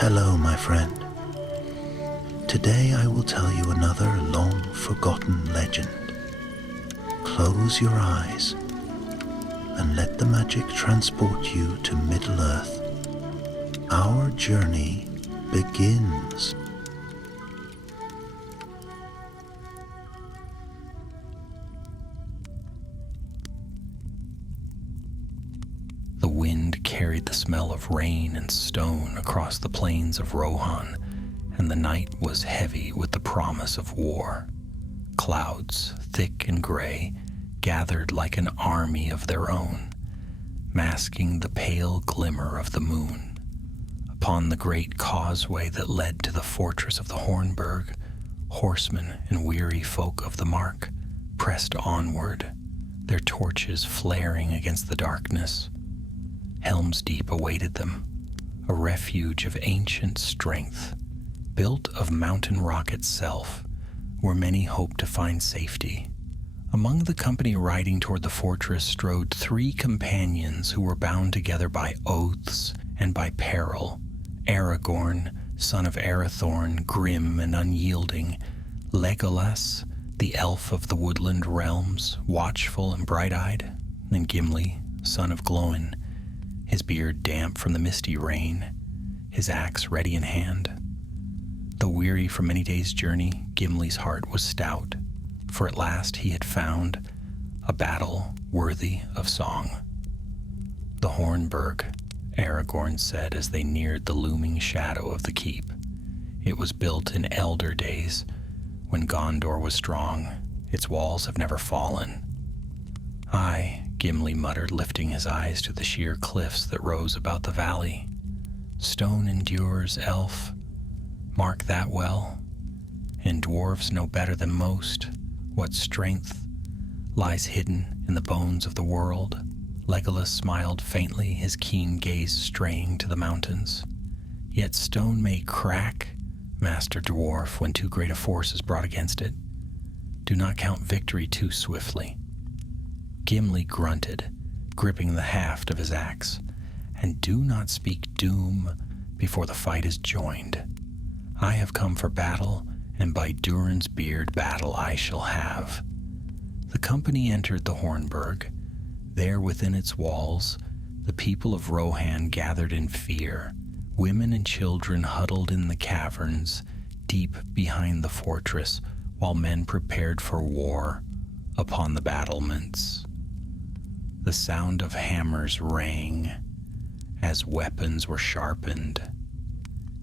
Hello, my friend. Today I will tell you another long-forgotten legend. Close your eyes and let the magic transport you to Middle-earth. Our journey begins. The wind carried the smell of rain and stone across the plains of Rohan, and the night was heavy with the promise of war. Clouds, thick and gray, gathered like an army of their own, masking the pale glimmer of the moon. Upon the great causeway that led to the fortress of the Hornburg, horsemen and weary folk of the mark pressed onward, their torches flaring against the darkness. Helm's Deep awaited them, a refuge of ancient strength, built of mountain rock itself, where many hoped to find safety. Among the company riding toward the fortress strode 3 companions who were bound together by oaths and by peril: Aragorn, son of Arathorn, grim and unyielding; Legolas, the elf of the woodland realms, watchful and bright-eyed; and Gimli, son of Glóin, his beard damp from the misty rain, his axe ready in hand. Though weary from many days' journey, Gimli's heart was stout, for at last he had found a battle worthy of song. "The Hornburg," Aragorn said as they neared the looming shadow of the keep. "It was built in elder days, when Gondor was strong. Its walls have never fallen." "Aye," Gimli muttered, lifting his eyes to the sheer cliffs that rose about the valley. "Stone endures, elf. Mark that well. And dwarves know better than most what strength lies hidden in the bones of the world." Legolas smiled faintly, his keen gaze straying to the mountains. "Yet stone may crack, Master Dwarf, when too great a force is brought against it. Do not count victory too swiftly." Gimli grunted, gripping the haft of his axe. "And do not speak doom before the fight is joined. I have come for battle, and by Durin's beard battle I shall have." The company entered the Hornburg. There within its walls, the people of Rohan gathered in fear. Women and children huddled in the caverns, deep behind the fortress, while men prepared for war upon the battlements. The sound of hammers rang as weapons were sharpened,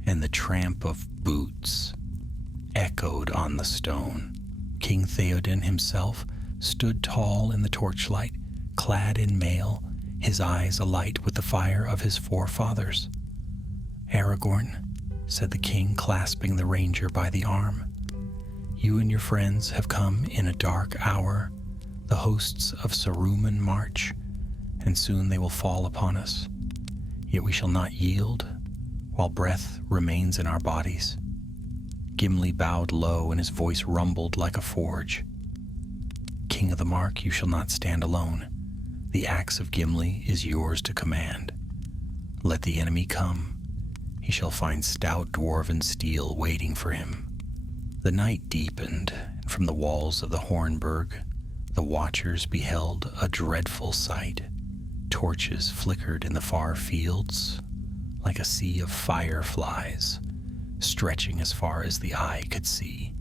and the tramp of boots echoed on the stone. King Theoden himself stood tall in the torchlight, clad in mail, his eyes alight with the fire of his forefathers. "Aragorn," said the king, clasping the ranger by the arm, "you and your friends have come in a dark hour. The hosts of Saruman march, and soon they will fall upon us. Yet we shall not yield while breath remains in our bodies." Gimli bowed low, and his voice rumbled like a forge. "King of the Mark, you shall not stand alone. The axe of Gimli is yours to command. Let the enemy come. He shall find stout dwarven steel waiting for him." The night deepened, and from the walls of the Hornburg, the watchers beheld a dreadful sight. Torches flickered in the far fields like a sea of fireflies, stretching as far as the eye could see.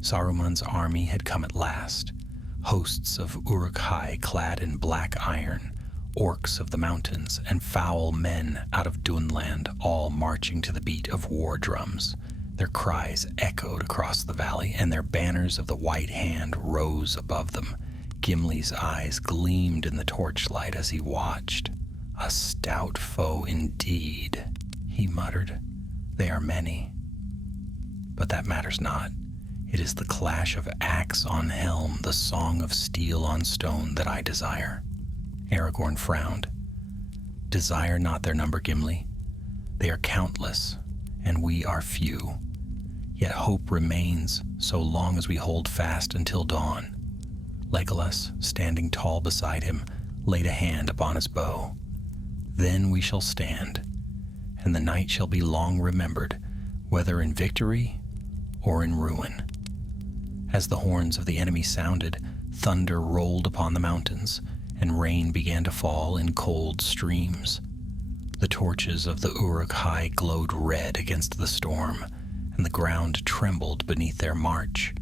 Saruman's army had come at last, hosts of Uruk-hai clad in black iron, orcs of the mountains, and foul men out of Dunland, all marching to the beat of war drums. Their cries echoed across the valley, and their banners of the White Hand rose above them. Gimli's eyes gleamed in the torchlight as he watched. "A stout foe indeed," he muttered. "They are many. But that matters not. It is the clash of axe on helm, the song of steel on stone that I desire." Aragorn frowned. "Desire not their number, Gimli. They are countless, and we are few. Yet hope remains so long as we hold fast until dawn." Legolas, standing tall beside him, laid a hand upon his bow. "Then we shall stand, and the night shall be long remembered, whether in victory or in ruin. As the horns of the enemy sounded, thunder rolled upon the mountains, and rain began to fall in cold streams. The torches of the Uruk-hai glowed red against the storm, and the ground trembled beneath their march.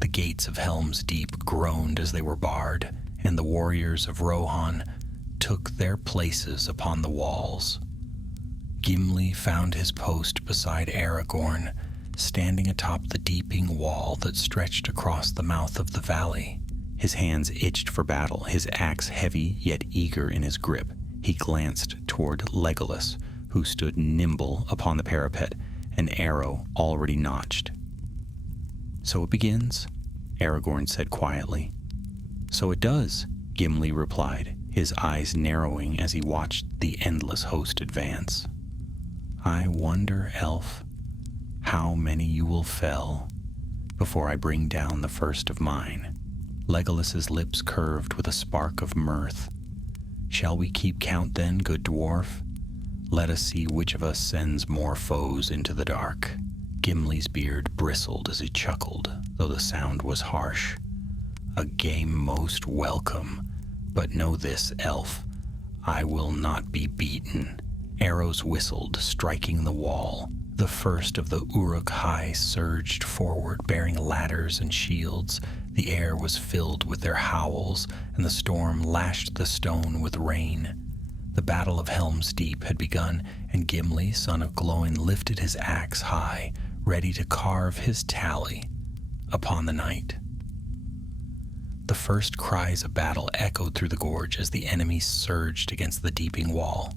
The gates of Helm's Deep groaned as they were barred, and the warriors of Rohan took their places upon the walls. Gimli found his post beside Aragorn, standing atop the deeping wall that stretched across the mouth of the valley. His hands itched for battle, his axe heavy yet eager in his grip. He glanced toward Legolas, who stood nimble upon the parapet, an arrow already notched. "So it begins?" Aragorn said quietly. "So it does," Gimli replied, his eyes narrowing as he watched the endless host advance. "I wonder, elf, how many you will fell before I bring down the first of mine." Legolas's lips curved with a spark of mirth. "Shall we keep count then, good dwarf? Let us see which of us sends more foes into the dark." Gimli's beard bristled as he chuckled, though the sound was harsh. "A game most welcome, but know this, elf, I will not be beaten." Arrows whistled, striking the wall. The first of the Uruk-hai surged forward, bearing ladders and shields. The air was filled with their howls, and the storm lashed the stone with rain. The Battle of Helm's Deep had begun, and Gimli, son of Glóin, lifted his axe high, ready to carve his tally upon the night. The first cries of battle echoed through the gorge as the enemy surged against the deeping wall.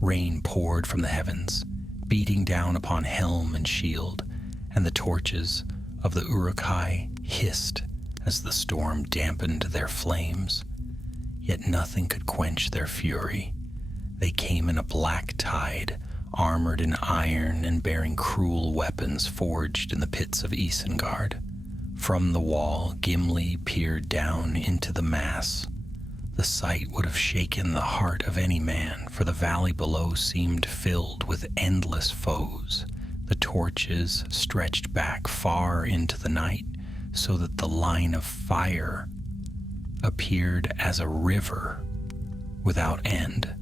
Rain poured from the heavens, beating down upon helm and shield, and the torches of the Uruk-hai hissed as the storm dampened their flames. Yet nothing could quench their fury. They came in a black tide, armored in iron and bearing cruel weapons forged in the pits of Isengard. From the wall, Gimli peered down into the mass. The sight would have shaken the heart of any man, for the valley below seemed filled with endless foes. The torches stretched back far into the night, so that the line of fire appeared as a river without end.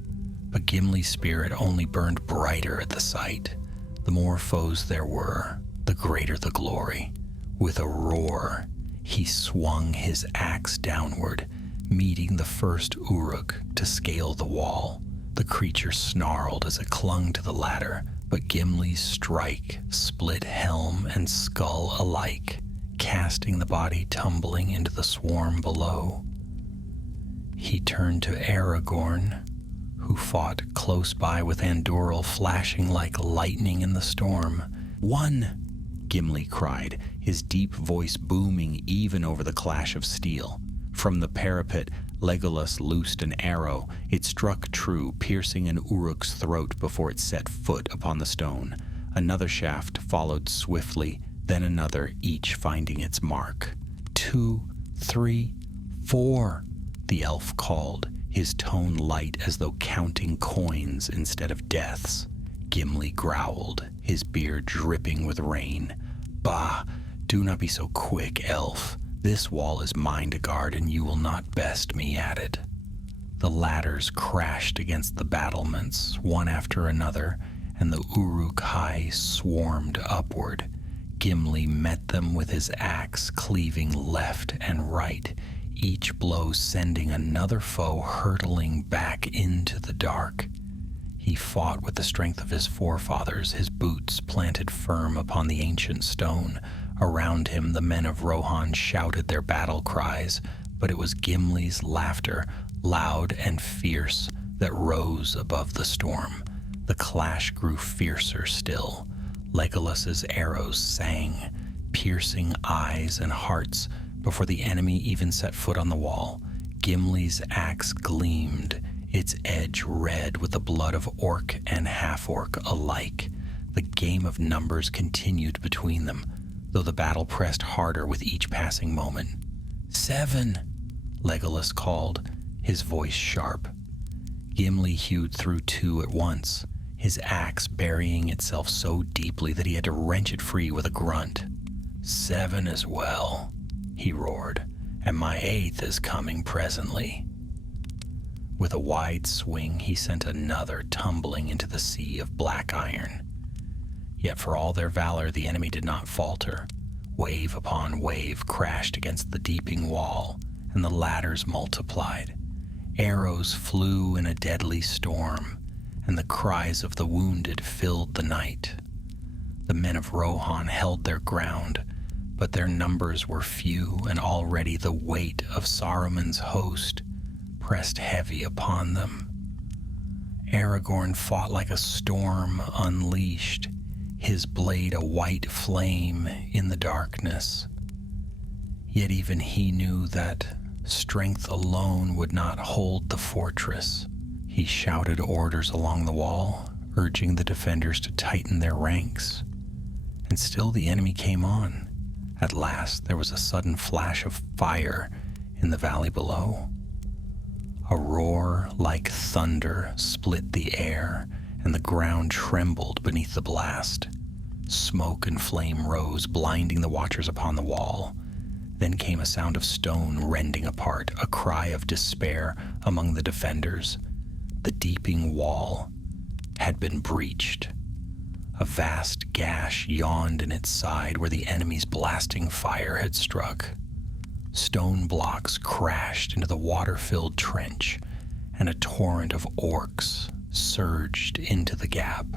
But Gimli's spirit only burned brighter at the sight. The more foes there were, the greater the glory. With a roar, he swung his axe downward, meeting the first Uruk to scale the wall. The creature snarled as it clung to the ladder, but Gimli's strike split helm and skull alike, casting the body tumbling into the swarm below. He turned to Aragorn, who fought close by with Andúril flashing like lightning in the storm. "One!" Gimli cried, his deep voice booming even over the clash of steel. From the parapet, Legolas loosed an arrow. It struck true, piercing an Uruk's throat before it set foot upon the stone. Another shaft followed swiftly, then another, each finding its mark. 2, 3, 4, the elf called, his tone light as though counting coins instead of deaths. Gimli growled, his beard dripping with rain. "Bah, do not be so quick, elf. This wall is mine to guard, and you will not best me at it." The ladders crashed against the battlements, one after another, and the Uruk-hai swarmed upward. Gimli met them with his axe, cleaving left and right, each blow sending another foe hurtling back into the dark. He fought with the strength of his forefathers, his boots planted firm upon the ancient stone. Around him, the men of Rohan shouted their battle cries, but it was Gimli's laughter, loud and fierce, that rose above the storm. The clash grew fiercer still. Legolas's arrows sang, piercing eyes and hearts before the enemy even set foot on the wall. Gimli's axe gleamed, its edge red with the blood of orc and half-orc alike. The game of numbers continued between them, though the battle pressed harder with each passing moment. 7, Legolas called, his voice sharp. Gimli hewed through 2 at once, his axe burying itself so deeply that he had to wrench it free with a grunt. 7 as well, he roared, and my 8th is coming presently. With a wide swing, he sent another tumbling into the sea of black iron. Yet for all their valor, the enemy did not falter. Wave upon wave crashed against the deeping wall, and the ladders multiplied. Arrows flew in a deadly storm, and the cries of the wounded filled the night. The men of Rohan held their ground, but their numbers were few, and already the weight of Saruman's host pressed heavy upon them. Aragorn fought like a storm unleashed, his blade a white flame in the darkness. Yet even he knew that strength alone would not hold the fortress. He shouted orders along the wall, urging the defenders to tighten their ranks. And still the enemy came on. At last there was a sudden flash of fire in the valley below. A roar like thunder split the air, and the ground trembled beneath the blast. Smoke and flame rose, blinding the watchers upon the wall. Then came a sound of stone rending apart, a cry of despair among the defenders. The deeping wall had been breached. A vast gash yawned in its side where the enemy's blasting fire had struck. Stone blocks crashed into the water-filled trench, and a torrent of orcs surged into the gap.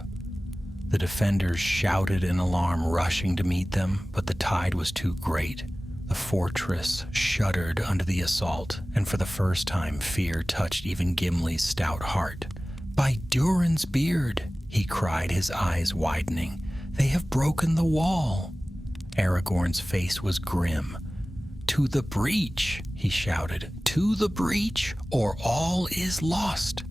The defenders shouted in alarm, rushing to meet them, but the tide was too great. The fortress shuddered under the assault, and for the first time fear touched even Gimli's stout heart. "By Durin's beard," he cried, his eyes widening, "they have broken the wall." Aragorn's face was grim. "To the breach," he shouted, "to the breach, or all is lost."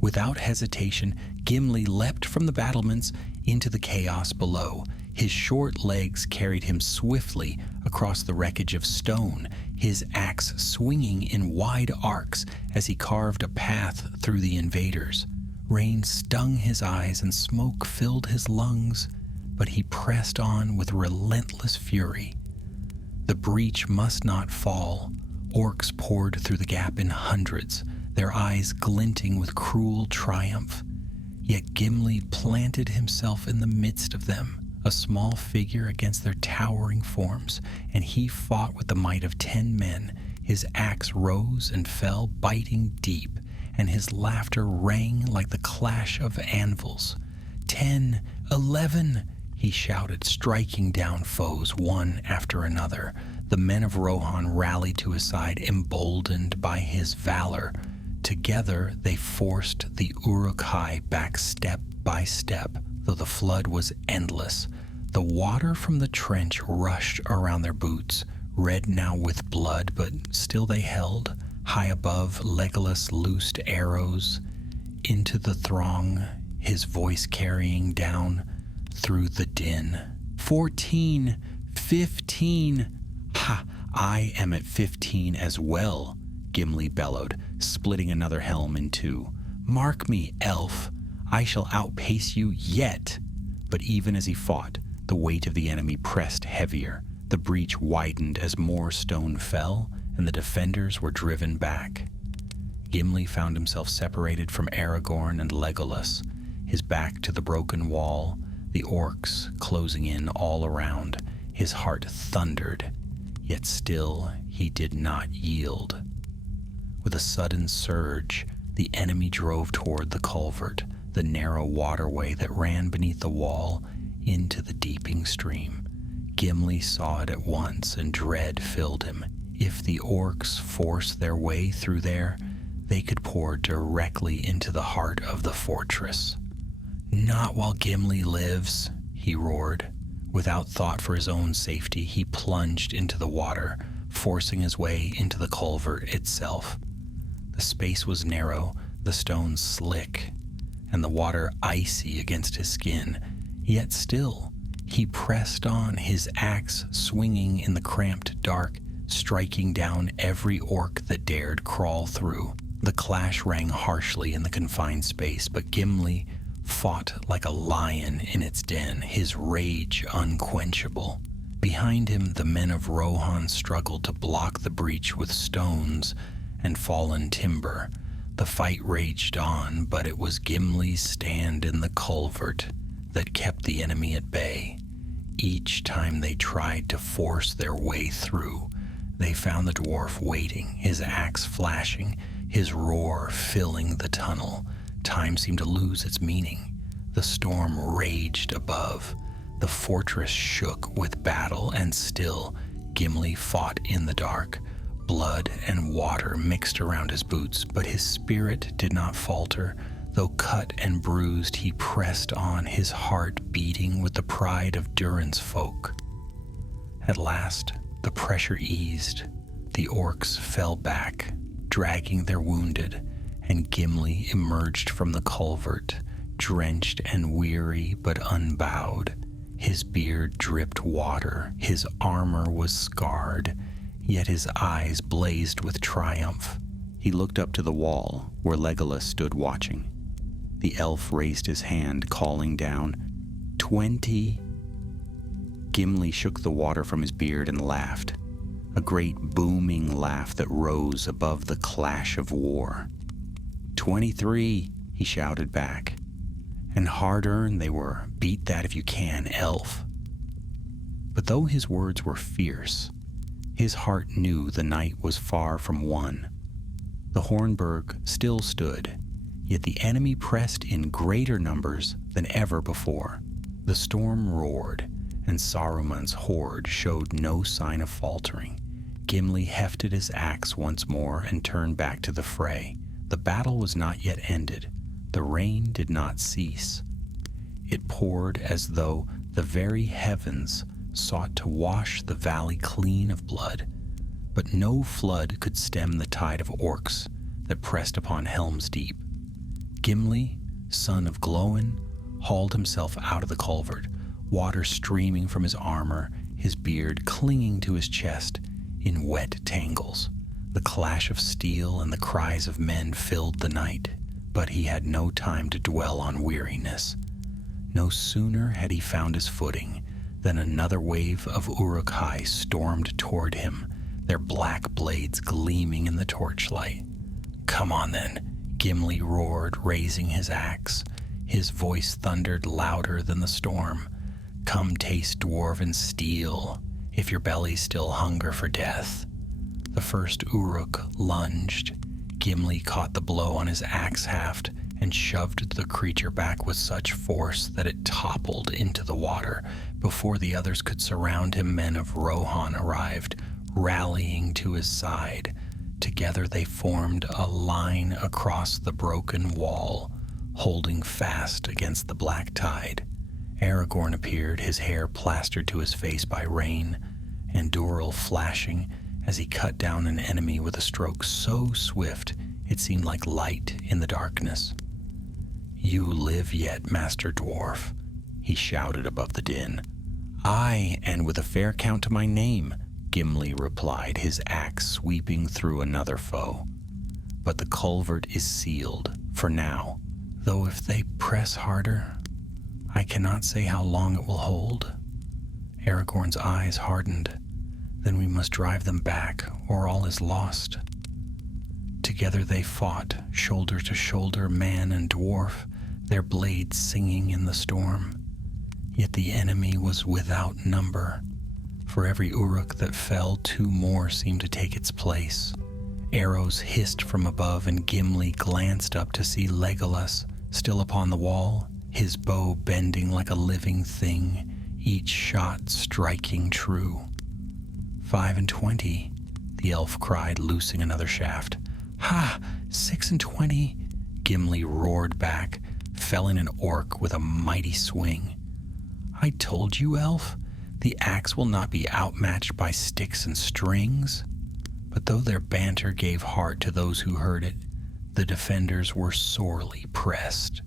Without hesitation, Gimli leapt from the battlements into the chaos below. His short legs carried him swiftly across the wreckage of stone, his axe swinging in wide arcs as he carved a path through the invaders. Rain stung his eyes and smoke filled his lungs, but he pressed on with relentless fury. The breach must not fall. Orcs poured through the gap in hundreds, their eyes glinting with cruel triumph. Yet Gimli planted himself in the midst of them, a small figure against their towering forms, and he fought with the might of 10 men. His axe rose and fell, biting deep, and his laughter rang like the clash of anvils. 10, 11, he shouted, striking down foes one after another. The men of Rohan rallied to his side, emboldened by his valor. Together they forced the Uruk-hai back step by step, though the flood was endless. The water from the trench rushed around their boots, red now with blood, but still they held. High above, Legolas loosed arrows into the throng, his voice carrying down through the din. 14, 15. Ha! I am at 15 as well, Gimli bellowed, splitting another helm in two. Mark me, elf. I shall outpace you yet. But even as he fought, the weight of the enemy pressed heavier. The breach widened as more stone fell, and the defenders were driven back. Gimli found himself separated from Aragorn and Legolas, his back to the broken wall, the orcs closing in all around. His heart thundered, yet still he did not yield. With a sudden surge, the enemy drove toward the culvert, the narrow waterway that ran beneath the wall into the deeping stream. Gimli saw it at once, and dread filled him. If the orcs forced their way through there, they could pour directly into the heart of the fortress. "Not while Gimli lives," he roared. Without thought for his own safety, he plunged into the water, forcing his way into the culvert itself. The space was narrow, the stones slick, and the water icy against his skin. Yet still, he pressed on, his axe swinging in the cramped dark, striking down every orc that dared crawl through. The clash rang harshly in the confined space, but Gimli fought like a lion in its den, his rage unquenchable. Behind him, the men of Rohan struggled to block the breach with stones and fallen timber. The fight raged on, but it was Gimli's stand in the culvert that kept the enemy at bay. Each time they tried to force their way through, they found the dwarf waiting, his axe flashing, his roar filling the tunnel. Time seemed to lose its meaning. The storm raged above. The fortress shook with battle, and still Gimli fought in the dark. Blood and water mixed around his boots, but his spirit did not falter. Though cut and bruised, he pressed on, his heart beating with the pride of Durin's folk. At last, the pressure eased. The orcs fell back, dragging their wounded, and Gimli emerged from the culvert, drenched and weary but unbowed. His beard dripped water, his armor was scarred, yet his eyes blazed with triumph. He looked up to the wall, where Legolas stood watching. The elf raised his hand, calling down, 20. Gimli shook the water from his beard and laughed, a great booming laugh that rose above the clash of war. 23, he shouted back. And hard-earned they were. Beat that if you can, elf. But though his words were fierce, his heart knew the night was far from won. The Hornburg still stood, yet the enemy pressed in greater numbers than ever before. The storm roared, and Saruman's horde showed no sign of faltering. Gimli hefted his axe once more and turned back to the fray. The battle was not yet ended. The rain did not cease. It poured as though the very heavens sought to wash the valley clean of blood. But no flood could stem the tide of orcs that pressed upon Helm's Deep. Gimli, son of Glóin, hauled himself out of the culvert, water streaming from his armor, his beard clinging to his chest in wet tangles. The clash of steel and the cries of men filled the night, but he had no time to dwell on weariness. No sooner had he found his footing than another wave of Uruk-hai stormed toward him, their black blades gleaming in the torchlight. "Come on then," Gimli roared, raising his axe. His voice thundered louder than the storm. "Come taste dwarven steel, if your bellies still hunger for death." The first Uruk lunged. Gimli caught the blow on his axe haft and shoved the creature back with such force that it toppled into the water. Before the others could surround him, men of Rohan arrived, rallying to his side. Together they formed a line across the broken wall, holding fast against the black tide. Aragorn appeared, his hair plastered to his face by rain, and Duril flashing as he cut down an enemy with a stroke so swift it seemed like light in the darkness. "You live yet, Master Dwarf," he shouted above the din. "Aye, and with a fair count to my name," Gimli replied, his axe sweeping through another foe. "But the culvert is sealed, for now, though if they press harder, I cannot say how long it will hold." Aragorn's eyes hardened. "Then we must drive them back, or all is lost." Together they fought, shoulder to shoulder, man and dwarf, their blades singing in the storm. Yet the enemy was without number. For every Uruk that fell, two more seemed to take its place. Arrows hissed from above, and Gimli glanced up to see Legolas still upon the wall, his bow bending like a living thing, each shot striking true. 25, the elf cried, loosing another shaft. "Ha! 26, Gimli roared back, felling an orc with a mighty swing. "I told you, elf, the axe will not be outmatched by sticks and strings." But though their banter gave heart to those who heard it, the defenders were sorely pressed.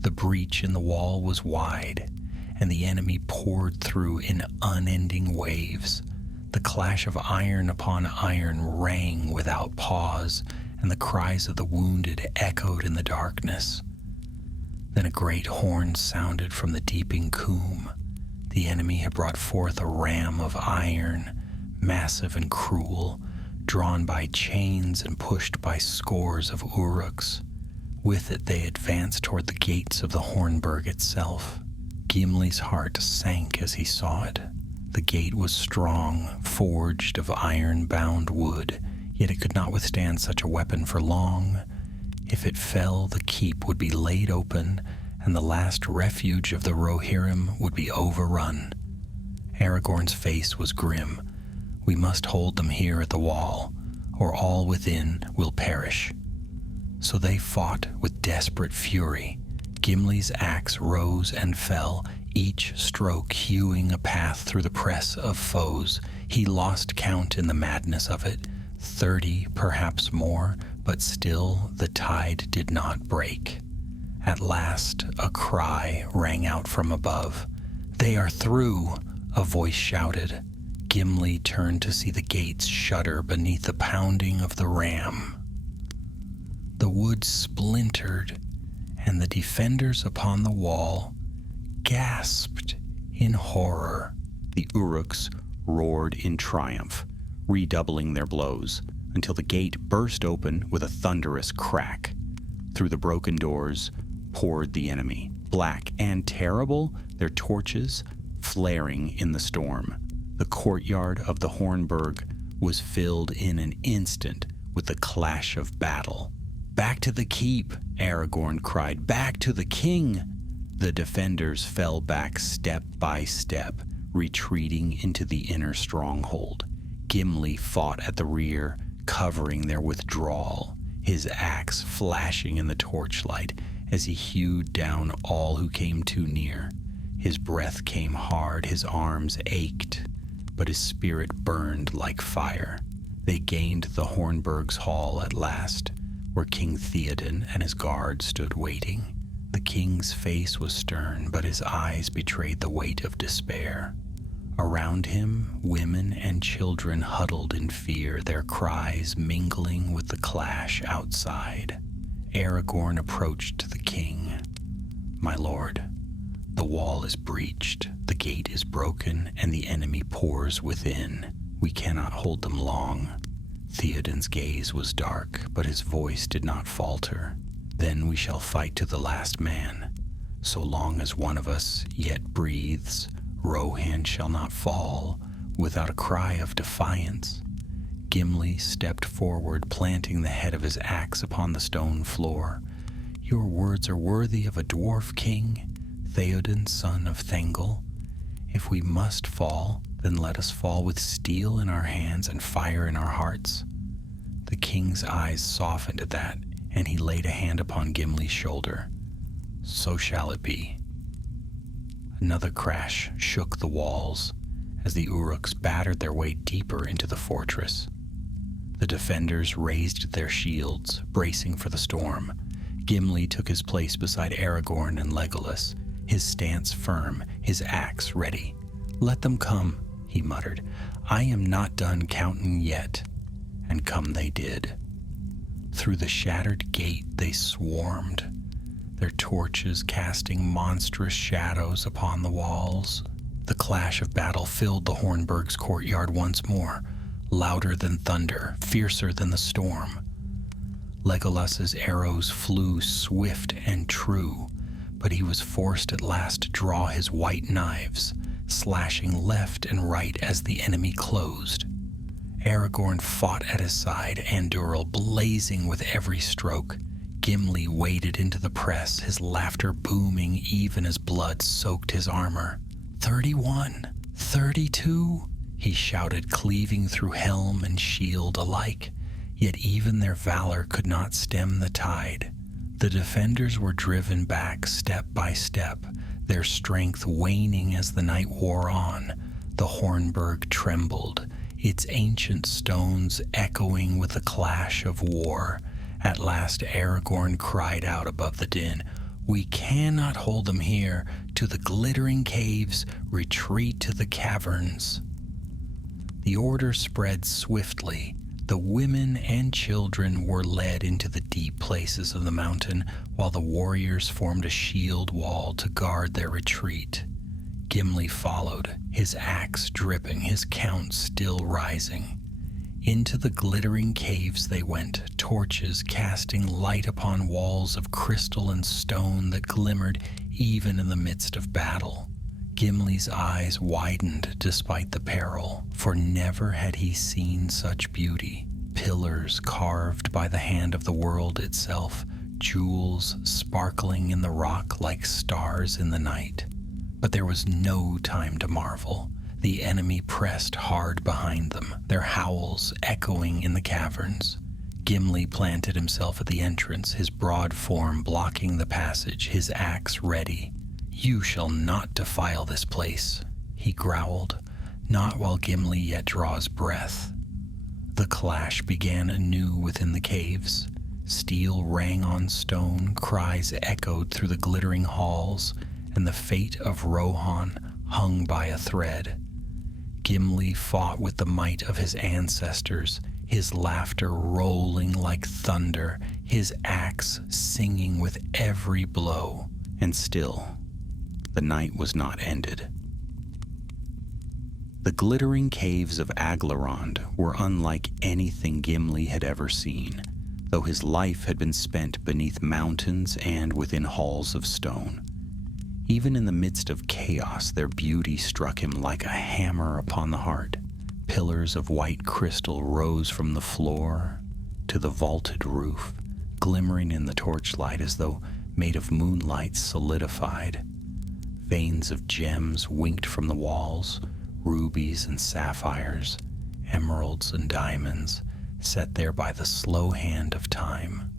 The breach in the wall was wide, and the enemy poured through in unending waves. The clash of iron upon iron rang without pause, and the cries of the wounded echoed in the darkness. Then a great horn sounded from the deeping coombe. The enemy had brought forth a ram of iron, massive and cruel, drawn by chains and pushed by scores of uruks. With it they advanced toward the gates of the Hornburg itself. Gimli's heart sank as he saw it. The gate was strong, forged of iron-bound wood, yet it could not withstand such a weapon for long. If it fell, the keep would be laid open, and the last refuge of the Rohirrim would be overrun. Aragorn's face was grim. We must hold them here at the wall, or all within will perish. So they fought with desperate fury. Gimli's axe rose and fell, each stroke hewing a path through the press of foes. He lost count in the madness of it, 30, perhaps more, but still the tide did not break. At last, a cry rang out from above. "They are through!" a voice shouted. Gimli turned to see the gates shudder beneath the pounding of the ram. The wood splintered, and the defenders upon the wall gasped in horror. The uruks roared in triumph, redoubling their blows, until the gate burst open with a thunderous crack. Through the broken doors poured the enemy, black and terrible, their torches flaring in the storm. The courtyard of the Hornburg was filled in an instant with the clash of battle. "Back to the keep!" Aragorn cried. "Back to the king!" The defenders fell back step by step, retreating into the inner stronghold. Gimli fought at the rear, covering their withdrawal, his axe flashing in the torchlight as he hewed down all who came too near. His breath came hard, his arms ached, but his spirit burned like fire. They gained the Hornburg's hall at last, where King Theoden and his guard stood waiting. The king's face was stern, but his eyes betrayed the weight of despair. Around him, women and children huddled in fear, their cries mingling with the clash outside. Aragorn approached the king. "My lord, the wall is breached, the gate is broken, and the enemy pours within. We cannot hold them long." Theoden's gaze was dark, but his voice did not falter. "Then we shall fight to the last man. So long as one of us yet breathes, Rohan shall not fall without a cry of defiance." Gimli stepped forward, planting the head of his axe upon the stone floor. "Your words are worthy of a dwarf king, Theoden, son of Thengel. If we must fall, then let us fall with steel in our hands and fire in our hearts." The king's eyes softened at that, and he laid a hand upon Gimli's shoulder. "So shall it be." Another crash shook the walls as the uruks battered their way deeper into the fortress. The defenders raised their shields, bracing for the storm. Gimli took his place beside Aragorn and Legolas, his stance firm, his axe ready. "Let them come," he muttered. "I am not done counting yet." And come they did. Through the shattered gate they swarmed, their torches casting monstrous shadows upon the walls. The clash of battle filled the Hornburg's courtyard once more, louder than thunder, fiercer than the storm. Legolas's arrows flew swift and true, but he was forced at last to draw his white knives, slashing left and right as the enemy closed. Aragorn fought at his side, Anduril blazing with every stroke. Gimli waded into the press, his laughter booming even as blood soaked his armor. 31, 32, he shouted, cleaving through helm and shield alike. Yet even their valor could not stem the tide. The defenders were driven back step by step, their strength waning as the night wore on. The Hornburg trembled, its ancient stones echoing with the clash of war. At last Aragorn cried out above the din, "We cannot hold them here. To the glittering caves, retreat to the caverns." The order spread swiftly. The The women and children were led into the deep places of the mountain, while the warriors formed a shield wall to guard their retreat. Gimli followed, his axe dripping, his count still rising. Into the glittering caves they went, torches casting light upon walls of crystal and stone that glimmered even in the midst of battle. Gimli's eyes widened despite the peril, for never had he seen such beauty. Pillars carved by the hand of the world itself, jewels sparkling in the rock like stars in the night. But there was no time to marvel. The enemy pressed hard behind them, their howls echoing in the caverns. Gimli planted himself at the entrance, his broad form blocking the passage, his axe ready. "You shall not defile this place," he growled, "not while Gimli yet draws breath." The clash began anew within the caves. Steel rang on stone, cries echoed through the glittering halls, and the fate of Rohan hung by a thread. Gimli fought with the might of his ancestors, his laughter rolling like thunder, his axe singing with every blow. And still, the night was not ended. The glittering caves of Aglarond were unlike anything Gimli had ever seen, though his life had been spent beneath mountains and within halls of stone. Even in the midst of chaos, their beauty struck him like a hammer upon the heart. Pillars of white crystal rose from the floor to the vaulted roof, glimmering in the torchlight as though made of moonlight solidified. Veins of gems winked from the walls, rubies and sapphires, emeralds and diamonds, set there by the slow hand of time.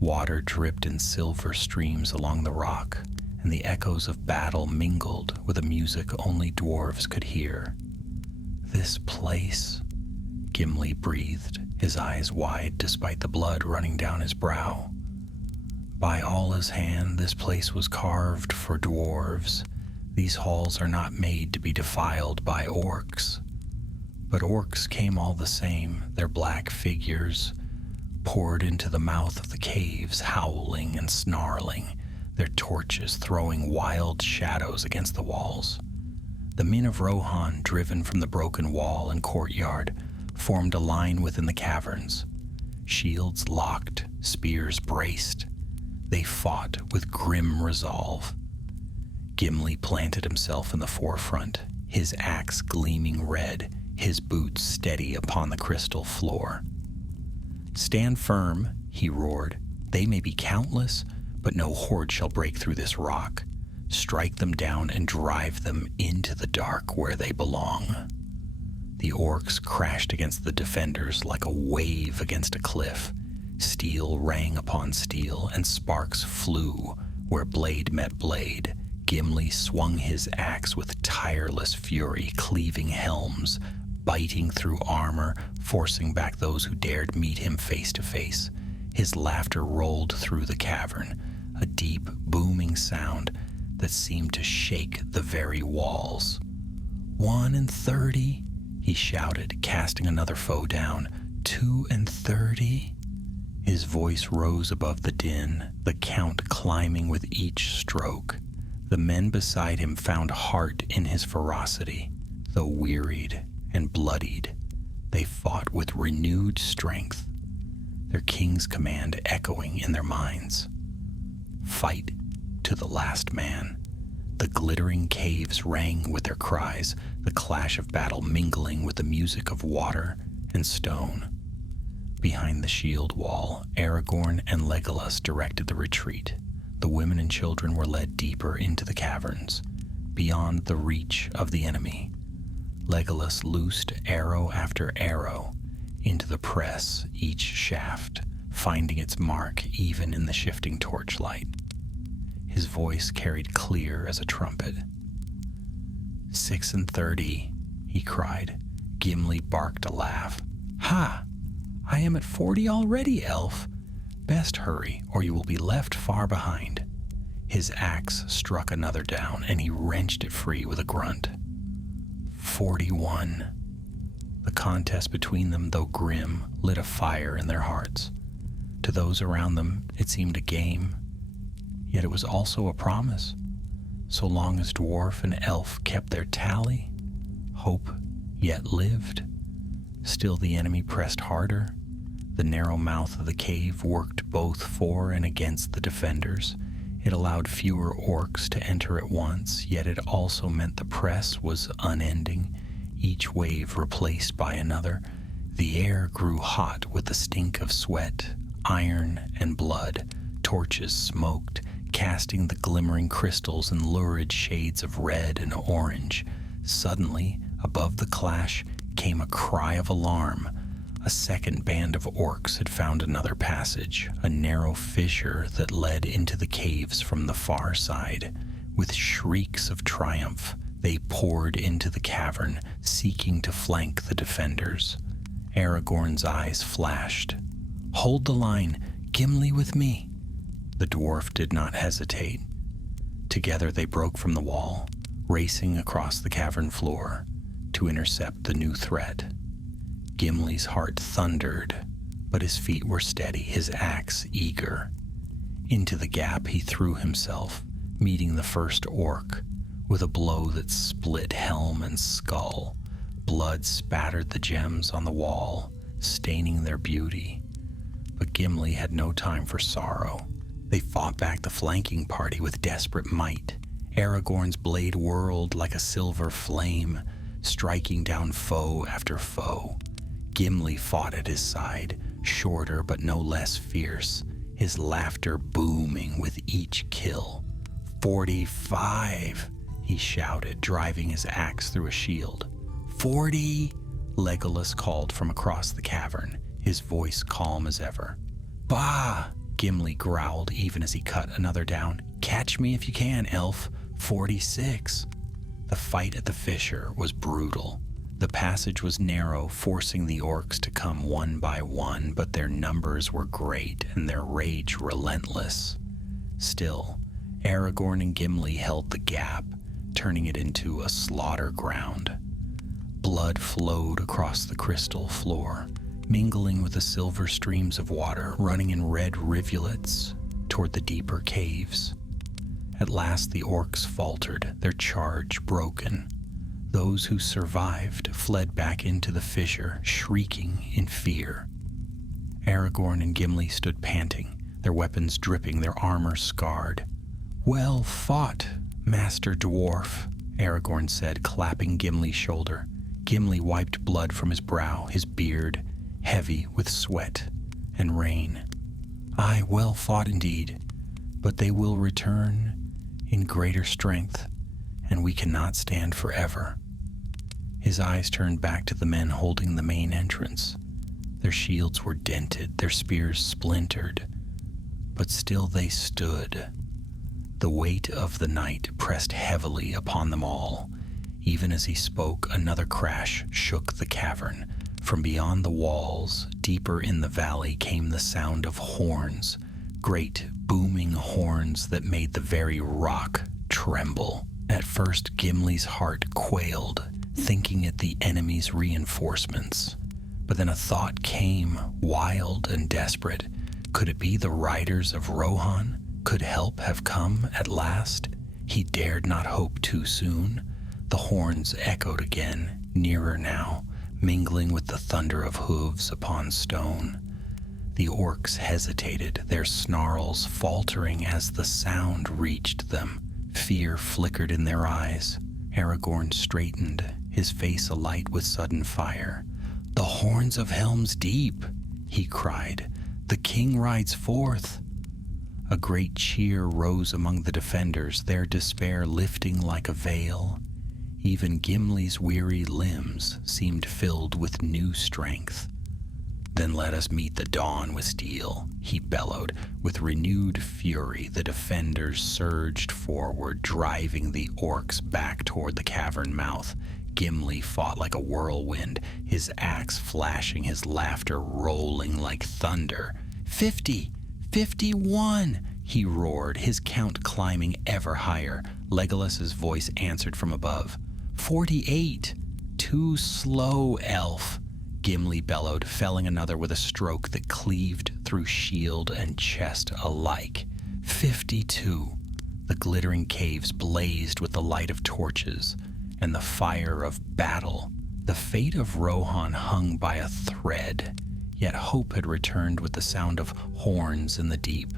Water dripped in silver streams along the rock, and the echoes of battle mingled with a music only dwarves could hear. "This place," Gimli breathed, his eyes wide despite the blood running down his brow. "By Allah's hand, this place was carved for dwarves. These halls are not made to be defiled by orcs." But orcs came all the same, their black figures poured into the mouth of the caves, howling and snarling, their torches throwing wild shadows against the walls. The men of Rohan, driven from the broken wall and courtyard, formed a line within the caverns. Shields locked, spears braced. They fought with grim resolve. Gimli planted himself in the forefront, his axe gleaming red, his boots steady upon the crystal floor. "Stand firm," he roared. "They may be countless, but no horde shall break through this rock. Strike them down and drive them into the dark where they belong." The orcs crashed against the defenders like a wave against a cliff. Steel rang upon steel, and sparks flew where blade met blade. Gimli swung his axe with tireless fury, cleaving helms, biting through armor, forcing back those who dared meet him face to face. His laughter rolled through the cavern, a deep, booming sound that seemed to shake the very walls. 130, he shouted, casting another foe down. 230. His voice rose above the din, the count climbing with each stroke. The men beside him found heart in his ferocity. Though wearied and bloodied, they fought with renewed strength, their king's command echoing in their minds. Fight to the last man. The glittering caves rang with their cries, the clash of battle mingling with the music of water and stone. Behind the shield wall, Aragorn and Legolas directed the retreat. The women and children were led deeper into the caverns, beyond the reach of the enemy. Legolas loosed arrow after arrow into the press, each shaft finding its mark even in the shifting torchlight. His voice carried clear as a trumpet. 36, he cried. Gimli barked a laugh. "Ha! I am at 40 already, elf. Best hurry, or you will be left far behind." His axe struck another down, and he wrenched it free with a grunt. 41. The contest between them, though grim, lit a fire in their hearts. To those around them, it seemed a game, yet it was also a promise. So long as dwarf and elf kept their tally, hope yet lived. Still the enemy pressed harder. The narrow mouth of the cave worked both for and against the defenders. It allowed fewer orcs to enter at once, yet it also meant the press was unending, each wave replaced by another. The air grew hot with the stink of sweat, iron, and blood. Torches smoked, casting the glimmering crystals in lurid shades of red and orange. Suddenly, above the clash, came a cry of alarm. A second band of orcs had found another passage, a narrow fissure that led into the caves from the far side. With shrieks of triumph, they poured into the cavern, seeking to flank the defenders. Aragorn's eyes flashed. "Hold the line, Gimli with me." The dwarf did not hesitate. Together they broke from the wall, racing across the cavern floor to intercept the new threat. Gimli's heart thundered, but his feet were steady, his axe eager. Into the gap he threw himself, meeting the first orc with a blow that split helm and skull. Blood spattered the gems on the wall, staining their beauty. But Gimli had no time for sorrow. They fought back the flanking party with desperate might. Aragorn's blade whirled like a silver flame, striking down foe after foe. Gimli fought at his side, shorter but no less fierce, his laughter booming with each kill. 45, he shouted, driving his axe through a shield. 40, Legolas called from across the cavern, his voice calm as ever. Bah, Gimli growled even as he cut another down. Catch me if you can, elf. 46. The fight at the fissure was brutal. The passage was narrow, forcing the orcs to come one by one, but their numbers were great and their rage relentless. Still, Aragorn and Gimli held the gap, turning it into a slaughter ground. Blood flowed across the crystal floor, mingling with the silver streams of water running in red rivulets toward the deeper caves. At last the orcs faltered, their charge broken. Those who survived fled back into the fissure, shrieking in fear. Aragorn and Gimli stood panting, their weapons dripping, their armor scarred. "Well fought, Master Dwarf," Aragorn said, clapping Gimli's shoulder. Gimli wiped blood from his brow, his beard heavy with sweat and rain. "Aye, well fought indeed, but they will return in greater strength, and we cannot stand forever." His eyes turned back to the men holding the main entrance. Their shields were dented, their spears splintered, but still they stood. The weight of the night pressed heavily upon them all. Even as he spoke, another crash shook the cavern. From beyond the walls, deeper in the valley, came the sound of horns, great booming horns that made the very rock tremble. At first, Gimli's heart quailed, thinking it the enemy's reinforcements. But then a thought came, wild and desperate. Could it be the riders of Rohan? Could help have come at last? He dared not hope too soon. The horns echoed again, nearer now, mingling with the thunder of hooves upon stone. The orcs hesitated, their snarls faltering as the sound reached them. Fear flickered in their eyes. Aragorn straightened, his face alight with sudden fire. "The horns of Helm's Deep," he cried. "The king rides forth." A great cheer rose among the defenders, their despair lifting like a veil. Even Gimli's weary limbs seemed filled with new strength. "Then let us meet the dawn with steel," he bellowed. With renewed fury, the defenders surged forward, driving the orcs back toward the cavern mouth. Gimli fought like a whirlwind, his axe flashing, his laughter rolling like thunder. 50! 51! He roared, his count climbing ever higher. Legolas's voice answered from above. 48! too slow, elf," Gimli bellowed, felling another with a stroke that cleaved through shield and chest alike. 52. The glittering caves blazed with the light of torches and the fire of battle. The fate of Rohan hung by a thread, yet hope had returned with the sound of horns in the deep.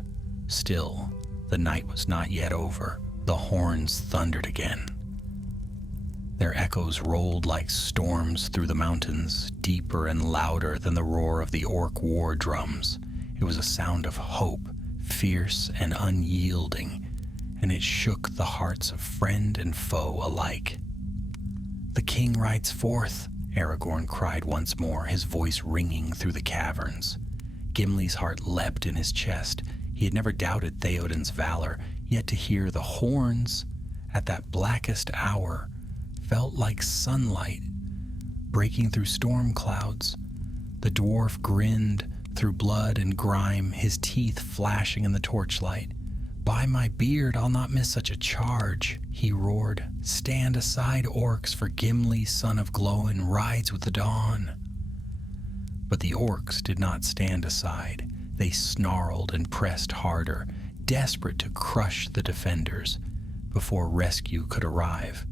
Still, the night was not yet over. The horns thundered again. Their echoes rolled like storms through the mountains, deeper and louder than the roar of the orc war drums. It was a sound of hope, fierce and unyielding, and it shook the hearts of friend and foe alike. "The king rides forth," Aragorn cried once more, his voice ringing through the caverns. Gimli's heart leapt in his chest. He had never doubted Theoden's valor, yet to hear the horns at that blackest hour felt like sunlight breaking through storm clouds. The dwarf grinned through blood and grime, his teeth flashing in the torchlight. "By my beard, I'll not miss such a charge," he roared. "Stand aside, orcs, for Gimli, son of Glóin, rides with the dawn." But the orcs did not stand aside. They snarled and pressed harder, desperate to crush the defenders before rescue could arrive.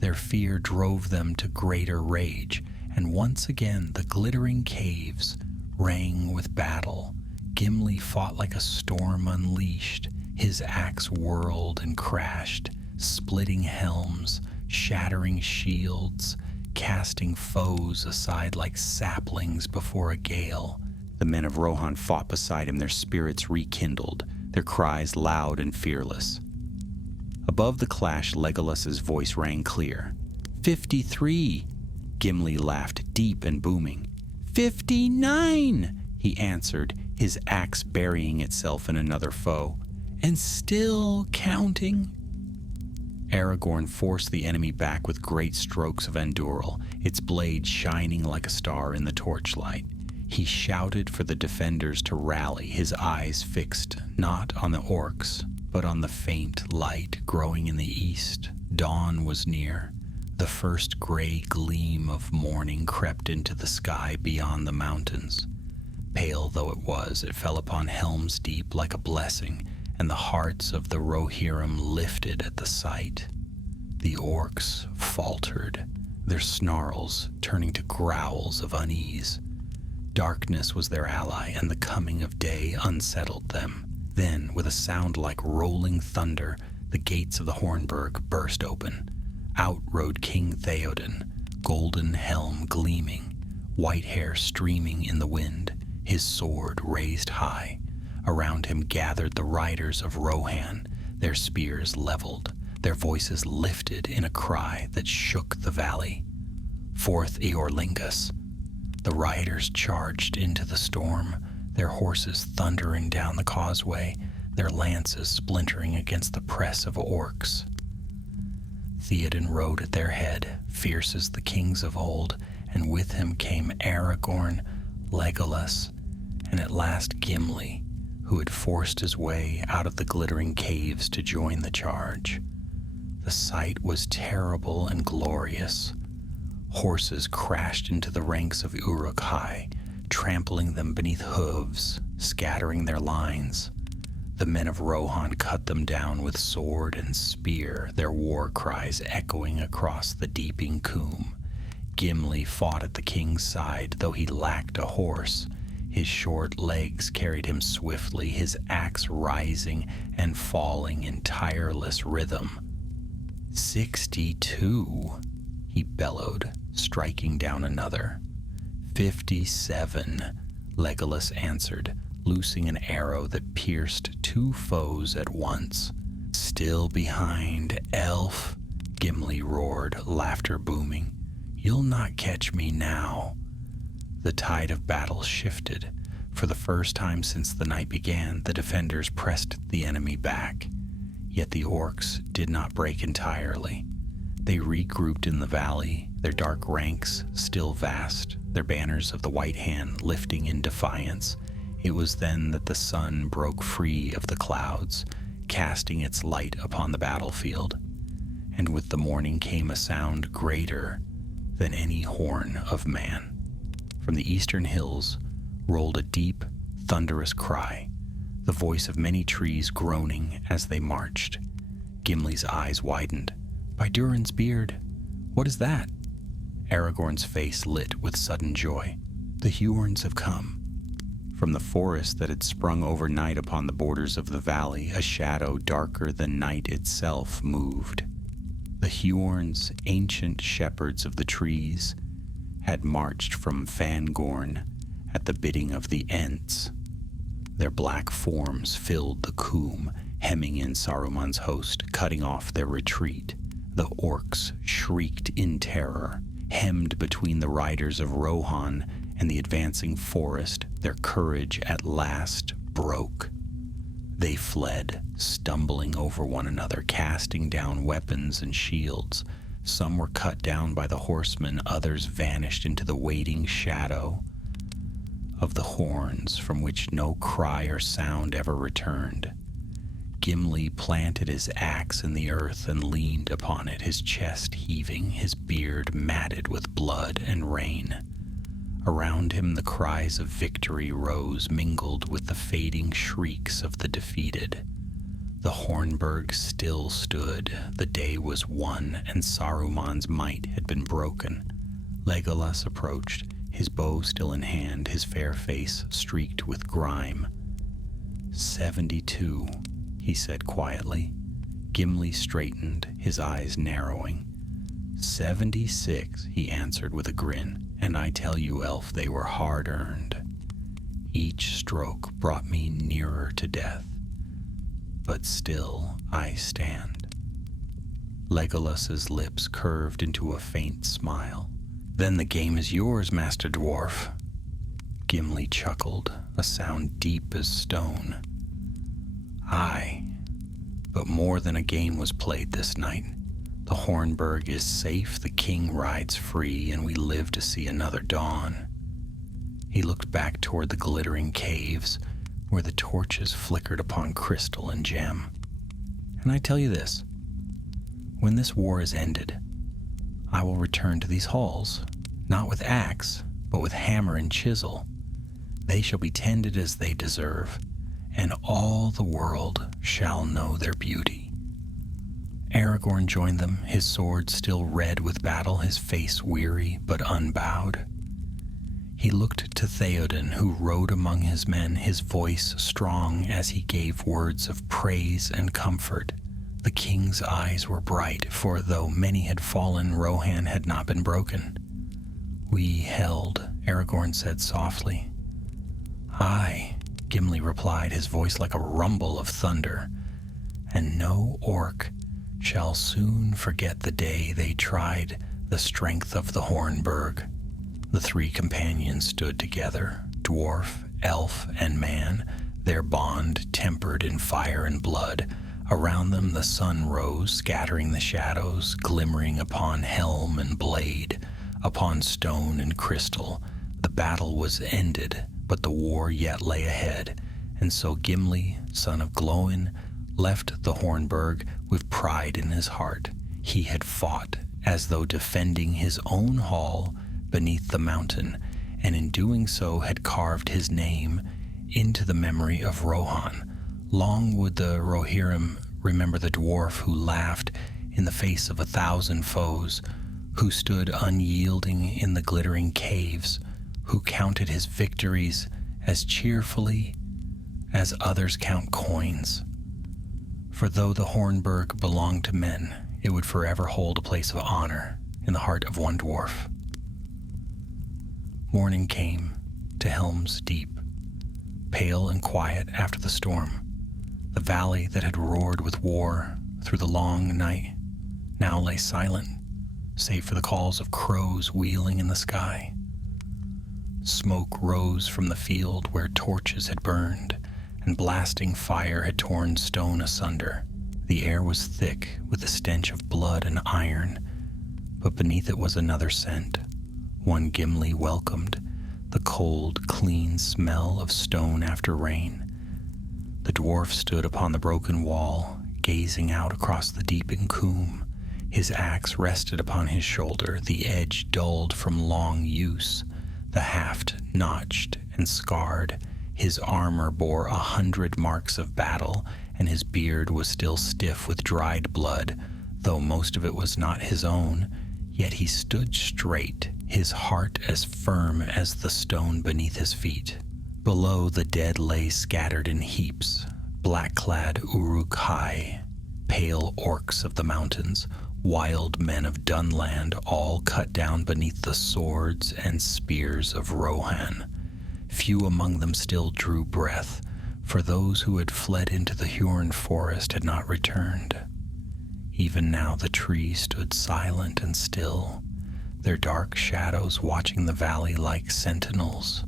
Their fear drove them to greater rage, and once again the glittering caves rang with battle. Gimli fought like a storm unleashed. His axe whirled and crashed, splitting helms, shattering shields, casting foes aside like saplings before a gale. The men of Rohan fought beside him, their spirits rekindled, their cries loud and fearless. Above the clash, Legolas's voice rang clear. 53! Gimli laughed, deep and booming. 59! He answered, his axe burying itself in another foe. And still counting. Aragorn forced the enemy back with great strokes of Andúril, its blade shining like a star in the torchlight. He shouted for the defenders to rally, his eyes fixed not on the orcs, but on the faint light growing in the east. Dawn was near. The first gray gleam of morning crept into the sky beyond the mountains. Pale though it was, it fell upon Helm's Deep like a blessing, and the hearts of the Rohirrim lifted at the sight. The orcs faltered, their snarls turning to growls of unease. Darkness was their ally, and the coming of day unsettled them. Then, with a sound like rolling thunder, the gates of the Hornburg burst open. Out rode King Theoden, golden helm gleaming, white hair streaming in the wind, his sword raised high. Around him gathered the riders of Rohan, their spears leveled, their voices lifted in a cry that shook the valley. Forth Eorlingus. The riders charged into the storm, their horses thundering down the causeway, their lances splintering against the press of orcs. Theoden rode at their head, fierce as the kings of old, and with him came Aragorn, Legolas, and at last Gimli, who had forced his way out of the glittering caves to join the charge. The sight was terrible and glorious. Horses crashed into the ranks of Uruk-hai, trampling them beneath hooves, scattering their lines. The men of Rohan cut them down with sword and spear, their war cries echoing across the deeping coombe. Gimli fought at the king's side, though he lacked a horse. His short legs carried him swiftly, his axe rising and falling in tireless rhythm. 62, he bellowed, striking down another. 57, Legolas answered, loosing an arrow that pierced two foes at once. Still behind, elf, Gimli roared, laughter booming. You'll not catch me now. The tide of battle shifted. For the first time since the night began, the defenders pressed the enemy back. Yet the orcs did not break entirely. They regrouped in the valley, their dark ranks still vast, their banners of the White Hand lifting in defiance. It was then that the sun broke free of the clouds, casting its light upon the battlefield. And with the morning came a sound greater than any horn of man. From the eastern hills rolled a deep, thunderous cry, the voice of many trees groaning as they marched. Gimli's eyes widened. "By Durin's beard, what is that?" Aragorn's face lit with sudden joy. "The Huorns have come." From the forest that had sprung overnight upon the borders of the valley, a shadow darker than night itself moved. The Huorns, ancient shepherds of the trees, had marched from Fangorn at the bidding of the Ents. Their black forms filled the coombe, hemming in Saruman's host, cutting off their retreat. The orcs shrieked in terror, hemmed between the riders of Rohan and the advancing forest. Their courage at last broke. They fled, stumbling over one another, casting down weapons and shields. Some were cut down by the horsemen, others vanished into the waiting shadow of the horns from which no cry or sound ever returned. Gimli planted his axe in the earth and leaned upon it, his chest heaving, his beard matted with blood and rain. Around him the cries of victory rose, mingled with the fading shrieks of the defeated. The Hornburg still stood. The day was won, and Saruman's might had been broken. Legolas approached, his bow still in hand, his fair face streaked with grime. 72, he said quietly. Gimli straightened, his eyes narrowing. 76, he answered with a grin, and I tell you, elf, they were hard-earned. Each stroke brought me nearer to death, but still I stand. Legolas's lips curved into a faint smile. Then the game is yours, Master Dwarf. Gimli chuckled, a sound deep as stone. Aye, but more than a game was played this night. The Hornburg is safe, the king rides free, and we live to see another dawn. He looked back toward the glittering caves, where the torches flickered upon crystal and gem. And I tell you this, when this war is ended, I will return to these halls, not with axe, but with hammer and chisel. They shall be tended as they deserve, and all the world shall know their beauty. Aragorn joined them, his sword still red with battle, his face weary but unbowed. He looked to Theoden, who rode among his men, his voice strong as he gave words of praise and comfort. The king's eyes were bright, for though many had fallen, Rohan had not been broken. "We held," Aragorn said softly. "Aye," Gimli replied, his voice like a rumble of thunder. "And no orc shall soon forget the day they tried the strength of the Hornburg." The three companions stood together, dwarf, elf, and man, their bond tempered in fire and blood. Around them the sun rose, scattering the shadows, glimmering upon helm and blade, upon stone and crystal. The battle was ended, but the war yet lay ahead, and so Gimli, son of Glóin, left the Hornburg with pride in his heart. He had fought as though defending his own hall beneath the mountain, and in doing so had carved his name into the memory of Rohan. Long would the Rohirrim remember the dwarf who laughed in the face of 1,000 foes, who stood unyielding in the glittering caves, who counted his victories as cheerfully as others count coins. For though the Hornburg belonged to men, it would forever hold a place of honor in the heart of one dwarf. Morning came to Helm's Deep, pale and quiet after the storm. The valley that had roared with war through the long night now lay silent, save for the calls of crows wheeling in the sky. Smoke rose from the field where torches had burned, and blasting fire had torn stone asunder. The air was thick with the stench of blood and iron, but beneath it was another scent, one Gimli welcomed, the cold, clean smell of stone after rain. The dwarf stood upon the broken wall, gazing out across the deep coombe, His axe rested upon his shoulder, the edge dulled from long use, the haft notched and scarred. His armor bore 100 marks of battle, and his beard was still stiff with dried blood, though most of it was not his own. Yet he stood straight, his heart as firm as the stone beneath his feet. Below, the dead lay scattered in heaps, black-clad Uruk-hai, pale orcs of the mountains, wild men of Dunland, all cut down beneath the swords and spears of Rohan. Few among them still drew breath, for those who had fled into the Huron forest had not returned. Even now the trees stood silent and still, their dark shadows watching the valley like sentinels.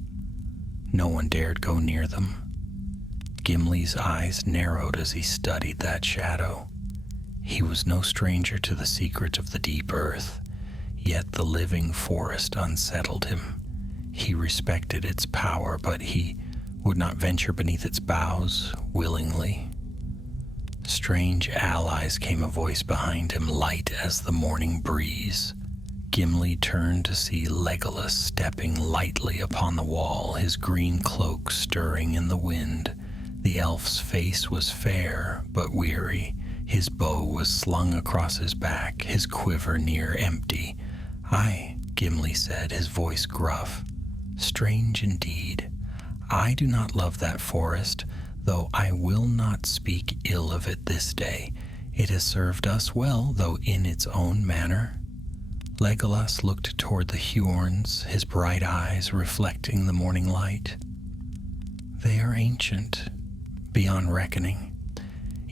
No one dared go near them. Gimli's eyes narrowed as he studied that shadow. He was no stranger to the secrets of the deep earth, yet the living forest unsettled him. He respected its power, but he would not venture beneath its boughs willingly. Strange allies, came a voice behind him, light as the morning breeze. Gimli turned to see Legolas stepping lightly upon the wall, his green cloak stirring in the wind. The elf's face was fair but weary. His bow was slung across his back, his quiver near empty. "Aye," Gimli said, his voice gruff. "Strange indeed. I do not love that forest, though I will not speak ill of it this day. It has served us well, though in its own manner." Legolas looked toward the Huorns, his bright eyes reflecting the morning light. "They are ancient, beyond reckoning.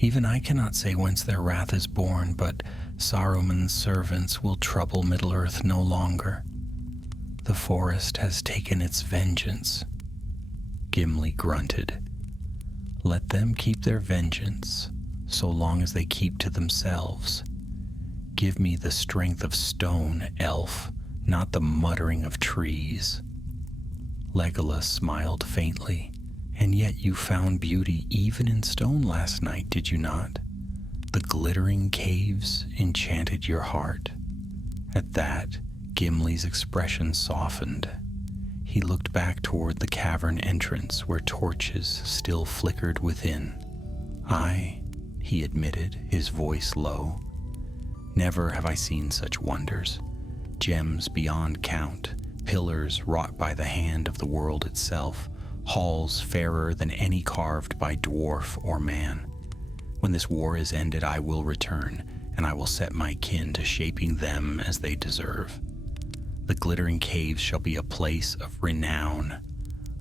Even I cannot say whence their wrath is born, but Saruman's servants will trouble Middle-earth no longer. The forest has taken its vengeance." Gimli grunted. "Let them keep their vengeance, so long as they keep to themselves. Give me the strength of stone, elf, not the muttering of trees." Legolas smiled faintly. "And yet you found beauty even in stone last night, did you not? The glittering caves enchanted your heart." At that, Gimli's expression softened. He looked back toward the cavern entrance where torches still flickered within. "Aye," he admitted, his voice low. "Never have I seen such wonders. Gems beyond count, pillars wrought by the hand of the world itself, halls fairer than any carved by dwarf or man. When this war is ended, I will return, and I will set my kin to shaping them as they deserve. The glittering caves shall be a place of renown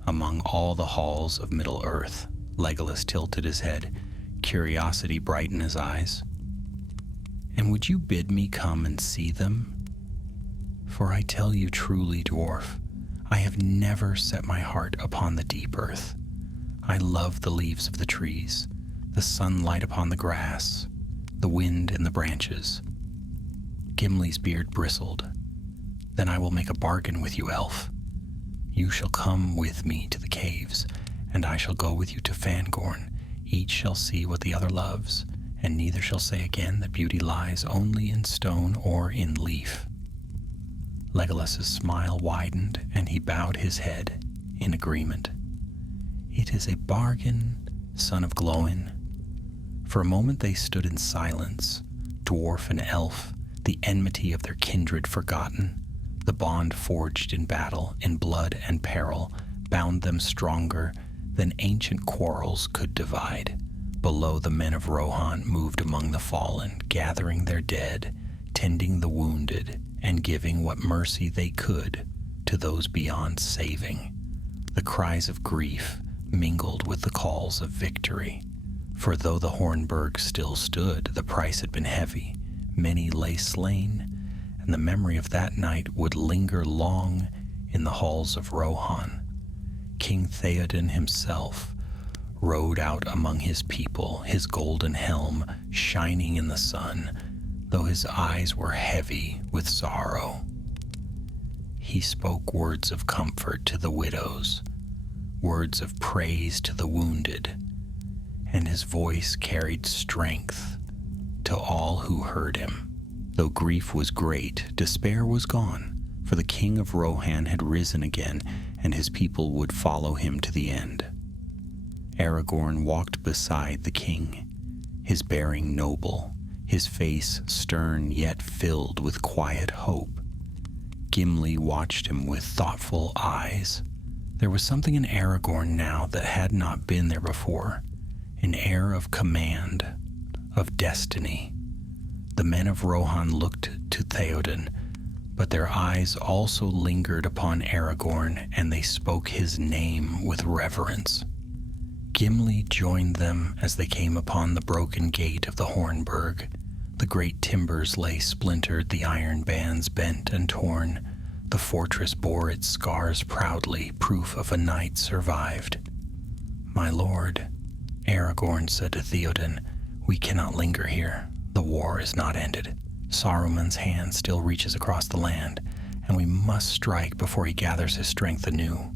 among all the halls of Middle-earth." Legolas tilted his head, curiosity bright in his eyes. "And would you bid me come and see them? For I tell you truly, dwarf, I have never set my heart upon the deep earth. I love the leaves of the trees, the sunlight upon the grass, the wind in the branches." Gimli's beard bristled. "Then I will make a bargain with you, elf. You shall come with me to the caves, and I shall go with you to Fangorn. Each shall see what the other loves, and neither shall say again that beauty lies only in stone or in leaf." Legolas's smile widened, and he bowed his head in agreement. "It is a bargain, son of Glóin." For a moment they stood in silence, dwarf and elf, the enmity of their kindred forgotten. The bond forged in battle, in blood and peril, bound them stronger than ancient quarrels could divide. Below, the men of Rohan moved among the fallen, gathering their dead, tending the wounded, and giving what mercy they could to those beyond saving. The cries of grief mingled with the calls of victory. For though the Hornburg still stood, the price had been heavy. Many lay slain, and the memory of that night would linger long in the halls of Rohan. King Theoden himself rode out among his people, his golden helm shining in the sun, though his eyes were heavy with sorrow. He spoke words of comfort to the widows, words of praise to the wounded, and his voice carried strength to all who heard him. Though grief was great, despair was gone, for the king of Rohan had risen again, and his people would follow him to the end. Aragorn walked beside the king, his bearing noble, his face stern yet filled with quiet hope. Gimli watched him with thoughtful eyes. There was something in Aragorn now that had not been there before, an air of command, of destiny. The men of Rohan looked to Theoden, but their eyes also lingered upon Aragorn, and they spoke his name with reverence. Gimli joined them as they came upon the broken gate of the Hornburg. The great timbers lay splintered, the iron bands bent and torn. The fortress bore its scars proudly, proof of a night survived. "My lord," Aragorn said to Theoden, "we cannot linger here. The war is not ended. Saruman's hand still reaches across the land, and we must strike before he gathers his strength anew."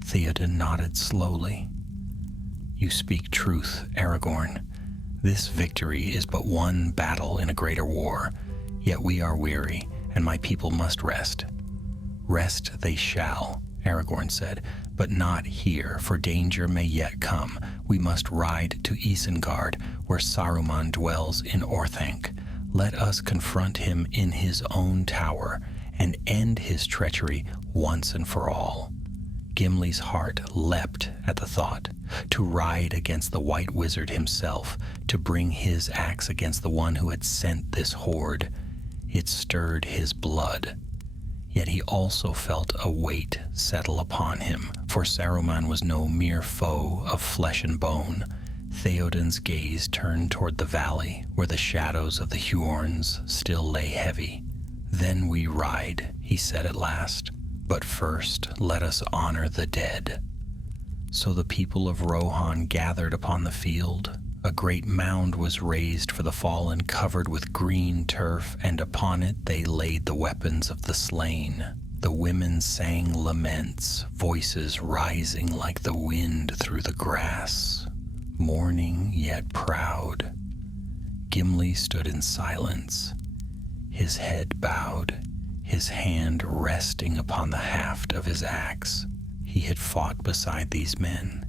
Theoden nodded slowly. "You speak truth, Aragorn. This victory is but one battle in a greater war, yet we are weary, and my people must rest." "Rest they shall," Aragorn said, "but not here, for danger may yet come. We must ride to Isengard, where Saruman dwells in Orthanc. Let us confront him in his own tower, and end his treachery once and for all." Gimli's heart leapt at the thought. To ride against the White Wizard himself, to bring his axe against the one who had sent this horde. It stirred his blood. Yet he also felt a weight settle upon him, for Saruman was no mere foe of flesh and bone. Theoden's gaze turned toward the valley, where the shadows of the Huorns still lay heavy. "Then we ride," he said at last. "But first, let us honor the dead." So the people of Rohan gathered upon the field. A great mound was raised for the fallen, covered with green turf, and upon it they laid the weapons of the slain. The women sang laments, voices rising like the wind through the grass, mourning yet proud. Gimli stood in silence, his head bowed, his hand resting upon the haft of his axe. He had fought beside these men,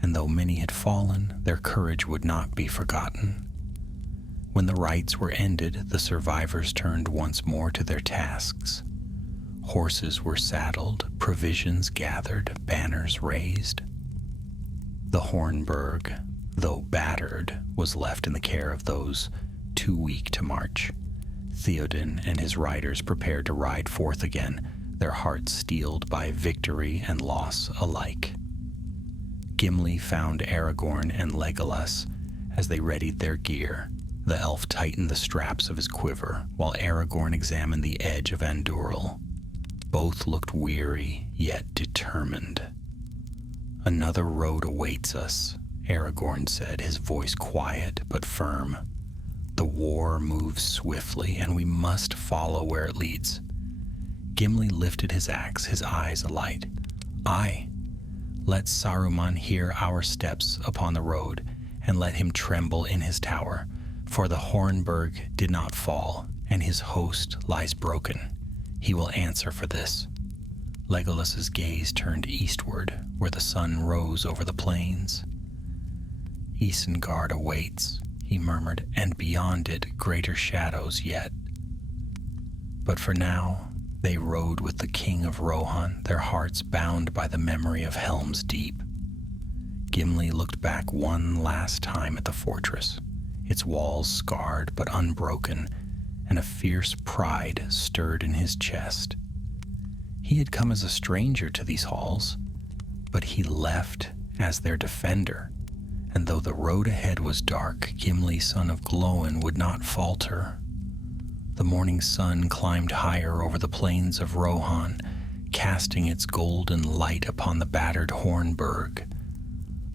and though many had fallen, their courage would not be forgotten. When the rites were ended, the survivors turned once more to their tasks. Horses were saddled, provisions gathered, banners raised. The Hornburg, though battered, was left in the care of those too weak to march. Theoden and his riders prepared to ride forth again, their hearts steeled by victory and loss alike. Gimli found Aragorn and Legolas as they readied their gear. The elf tightened the straps of his quiver, while Aragorn examined the edge of Andúril. Both looked weary, yet determined. "Another road awaits us," Aragorn said, his voice quiet but firm. "The war moves swiftly, and we must follow where it leads." Gimli lifted his axe, his eyes alight. "Aye, let Saruman hear our steps upon the road, and let him tremble in his tower, for the Hornburg did not fall, and his host lies broken. He will answer for this." Legolas's gaze turned eastward, where the sun rose over the plains. "Isengard awaits," he murmured, "and beyond it greater shadows yet." But for now, they rode with the king of Rohan, their hearts bound by the memory of Helm's deep. Gimli looked back one last time at the fortress, its walls scarred but unbroken, and a fierce pride stirred in his chest. He had come as a stranger to these halls, but he left as their defender, and though the road ahead was dark, Gimli, son of Glóin, would not falter. The morning sun climbed higher over the plains of Rohan, casting its golden light upon the battered Hornburg.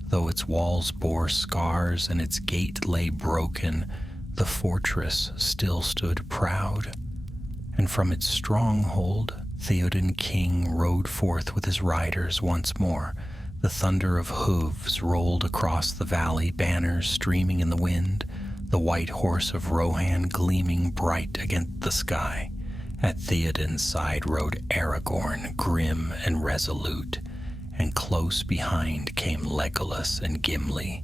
Though its walls bore scars and its gate lay broken, the fortress still stood proud, and from its stronghold Theoden King rode forth with his riders once more. The thunder of hooves rolled across the valley, banners streaming in the wind. the white horse of Rohan gleaming bright against the sky. At Theoden's side rode Aragorn, grim and resolute, and close behind came Legolas and Gimli,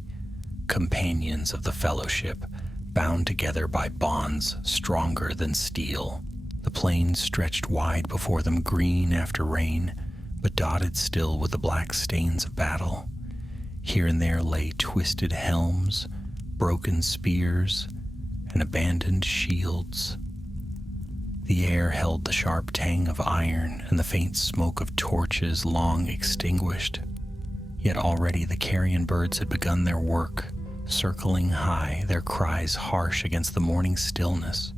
companions of the Fellowship, bound together by bonds stronger than steel. The plains stretched wide before them, green after rain, but dotted still with the black stains of battle. Here and there lay twisted helms, broken spears, and abandoned shields. The air held the sharp tang of iron and the faint smoke of torches long extinguished. Yet already the carrion birds had begun their work, circling high, their cries harsh against the morning stillness.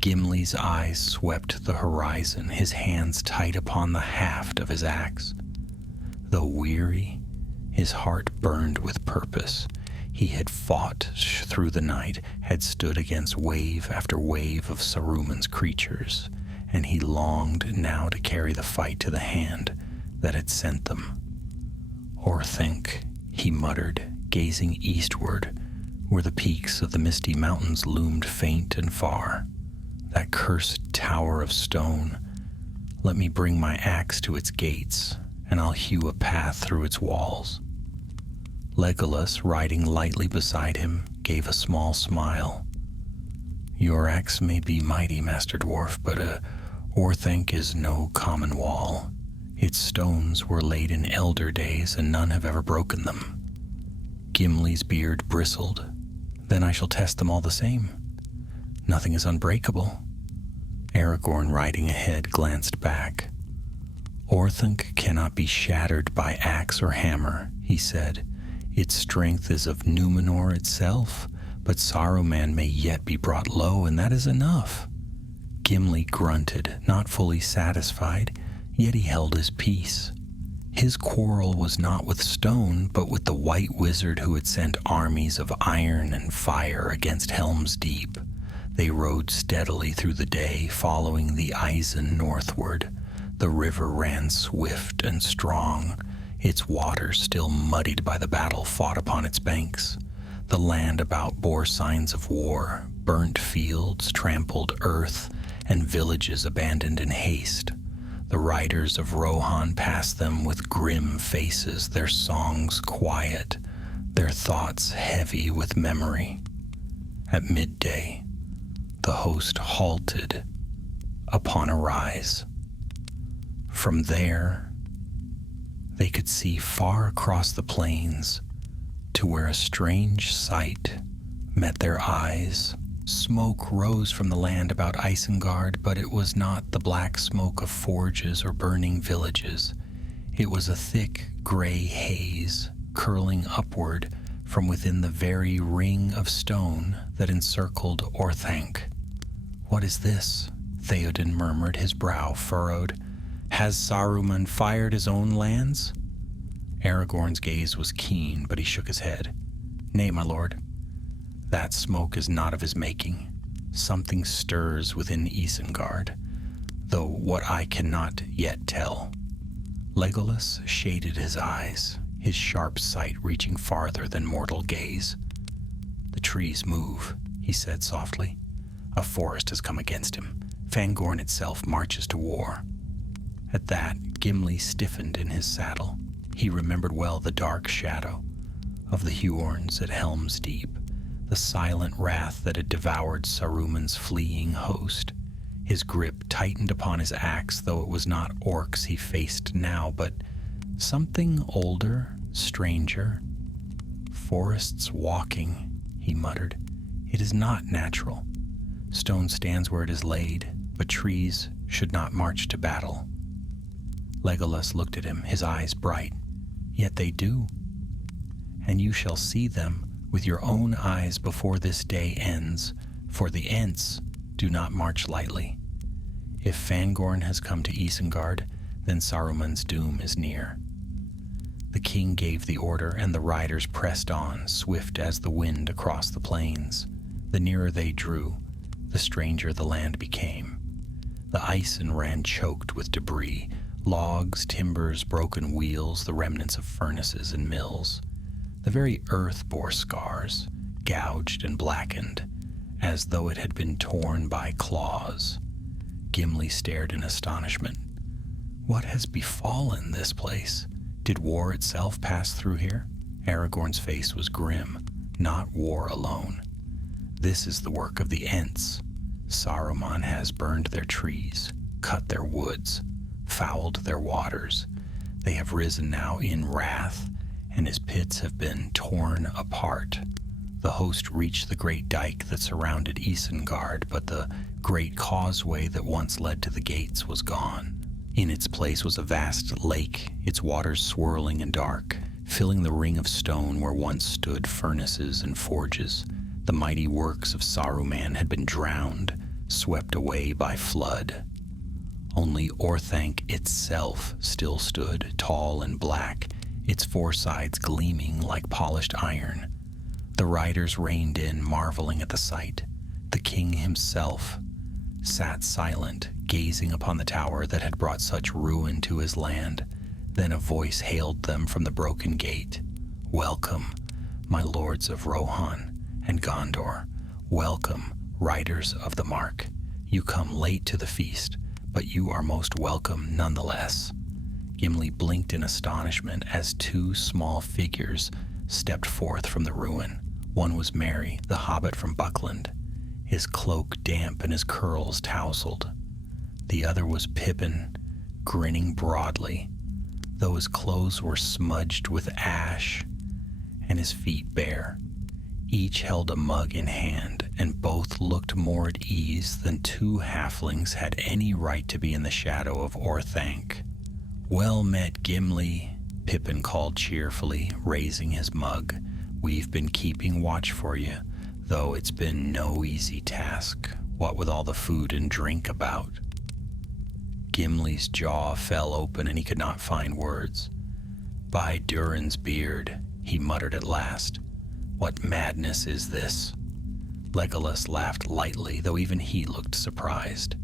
Gimli's eyes swept the horizon, his hands tight upon the haft of his axe. Though weary, his heart burned with purpose. He had fought through the night, had stood against wave after wave of Saruman's creatures, and he longed now to carry the fight to the hand that had sent them. Orthanc, he muttered, gazing eastward, where the peaks of the misty mountains loomed faint and far. That cursed tower of stone, let me bring my axe to its gates, and I'll hew a path through its walls. Legolas, riding lightly beside him, gave a small smile. Your axe may be mighty, Master Dwarf, but Orthanc is no common wall. Its stones were laid in elder days, and none have ever broken them. Gimli's beard bristled. Then I shall test them all the same. Nothing is unbreakable. Aragorn, riding ahead, glanced back. Orthanc cannot be shattered by axe or hammer, he said. Its strength is of Númenor itself, but Saruman may yet be brought low, and that is enough. Gimli grunted, not fully satisfied, yet he held his peace. His quarrel was not with stone, but with the white wizard who had sent armies of iron and fire against Helm's Deep. They rode steadily through the day, following the Isen northward. The river ran swift and strong, its waters still muddied by the battle fought upon its banks. The land about bore signs of war, burnt fields, trampled earth, and villages abandoned in haste. The riders of Rohan passed them with grim faces, their songs quiet, their thoughts heavy with memory. At midday, the host halted upon a rise. From there, they could see far across the plains to where a strange sight met their eyes. Smoke rose from the land about Isengard, but it was not the black smoke of forges or burning villages. It was a thick gray haze curling upward from within the very ring of stone that encircled Orthanc. What is this? Theoden murmured, his brow furrowed. Has Saruman fired his own lands? Aragorn's gaze was keen, but he shook his head. Nay, my lord. That smoke is not of his making. Something stirs within Isengard, though what I cannot yet tell. Legolas shaded his eyes, his sharp sight reaching farther than mortal gaze. The trees move, he said softly. A forest has come against him. Fangorn itself marches to war. At that, Gimli stiffened in his saddle. He remembered well the dark shadow of the Huorns at Helm's Deep, the silent wrath that had devoured Saruman's fleeing host. His grip tightened upon his axe, though it was not orcs he faced now, but something older, stranger. Forests walking, he muttered. It is not natural. Stone stands where it is laid, but trees should not march to battle. Legolas looked at him, his eyes bright. Yet they do. And you shall see them with your own eyes before this day ends, for the Ents do not march lightly. If Fangorn has come to Isengard, then Saruman's doom is near. The king gave the order, and the riders pressed on, swift as the wind across the plains. The nearer they drew, the stranger the land became. The Isen ran choked with debris, logs, timbers, broken wheels, the remnants of furnaces and mills. The very earth bore scars, gouged and blackened, as though it had been torn by claws. Gimli stared in astonishment. What has befallen this place? Did war itself pass through here? Aragorn's face was grim. Not war alone. This is the work of the Ents. Saruman has burned their trees, cut their woods, fouled their waters. They have risen now in wrath, and his pits have been torn apart. The host reached the great dike that surrounded Isengard, but the great causeway that once led to the gates was gone. In its place was a vast lake, its waters swirling and dark, filling the ring of stone where once stood furnaces and forges. The mighty works of Saruman had been drowned, swept away by flood. Only Orthanc itself still stood, tall and black, its four sides gleaming like polished iron. The riders reined in, marveling at the sight. The king himself sat silent, gazing upon the tower that had brought such ruin to his land. Then a voice hailed them from the broken gate. "Welcome, my lords of Rohan and Gondor. Welcome, riders of the Mark. You come late to the feast, but you are most welcome nonetheless." Gimli blinked in astonishment as two small figures stepped forth from the ruin. One was Merry, the hobbit from Buckland, his cloak damp and his curls tousled. The other was Pippin, grinning broadly, though his clothes were smudged with ash and his feet bare. Each held a mug in hand, and both looked more at ease than two halflings had any right to be in the shadow of Orthanc. "Well met, Gimli," Pippin called cheerfully, raising his mug. "We've been keeping watch for you, though it's been no easy task, what with all the food and drink about." Gimli's jaw fell open and he could not find words. "By Durin's beard," he muttered at last, "what madness is this?" Legolas laughed lightly, though even he looked surprised.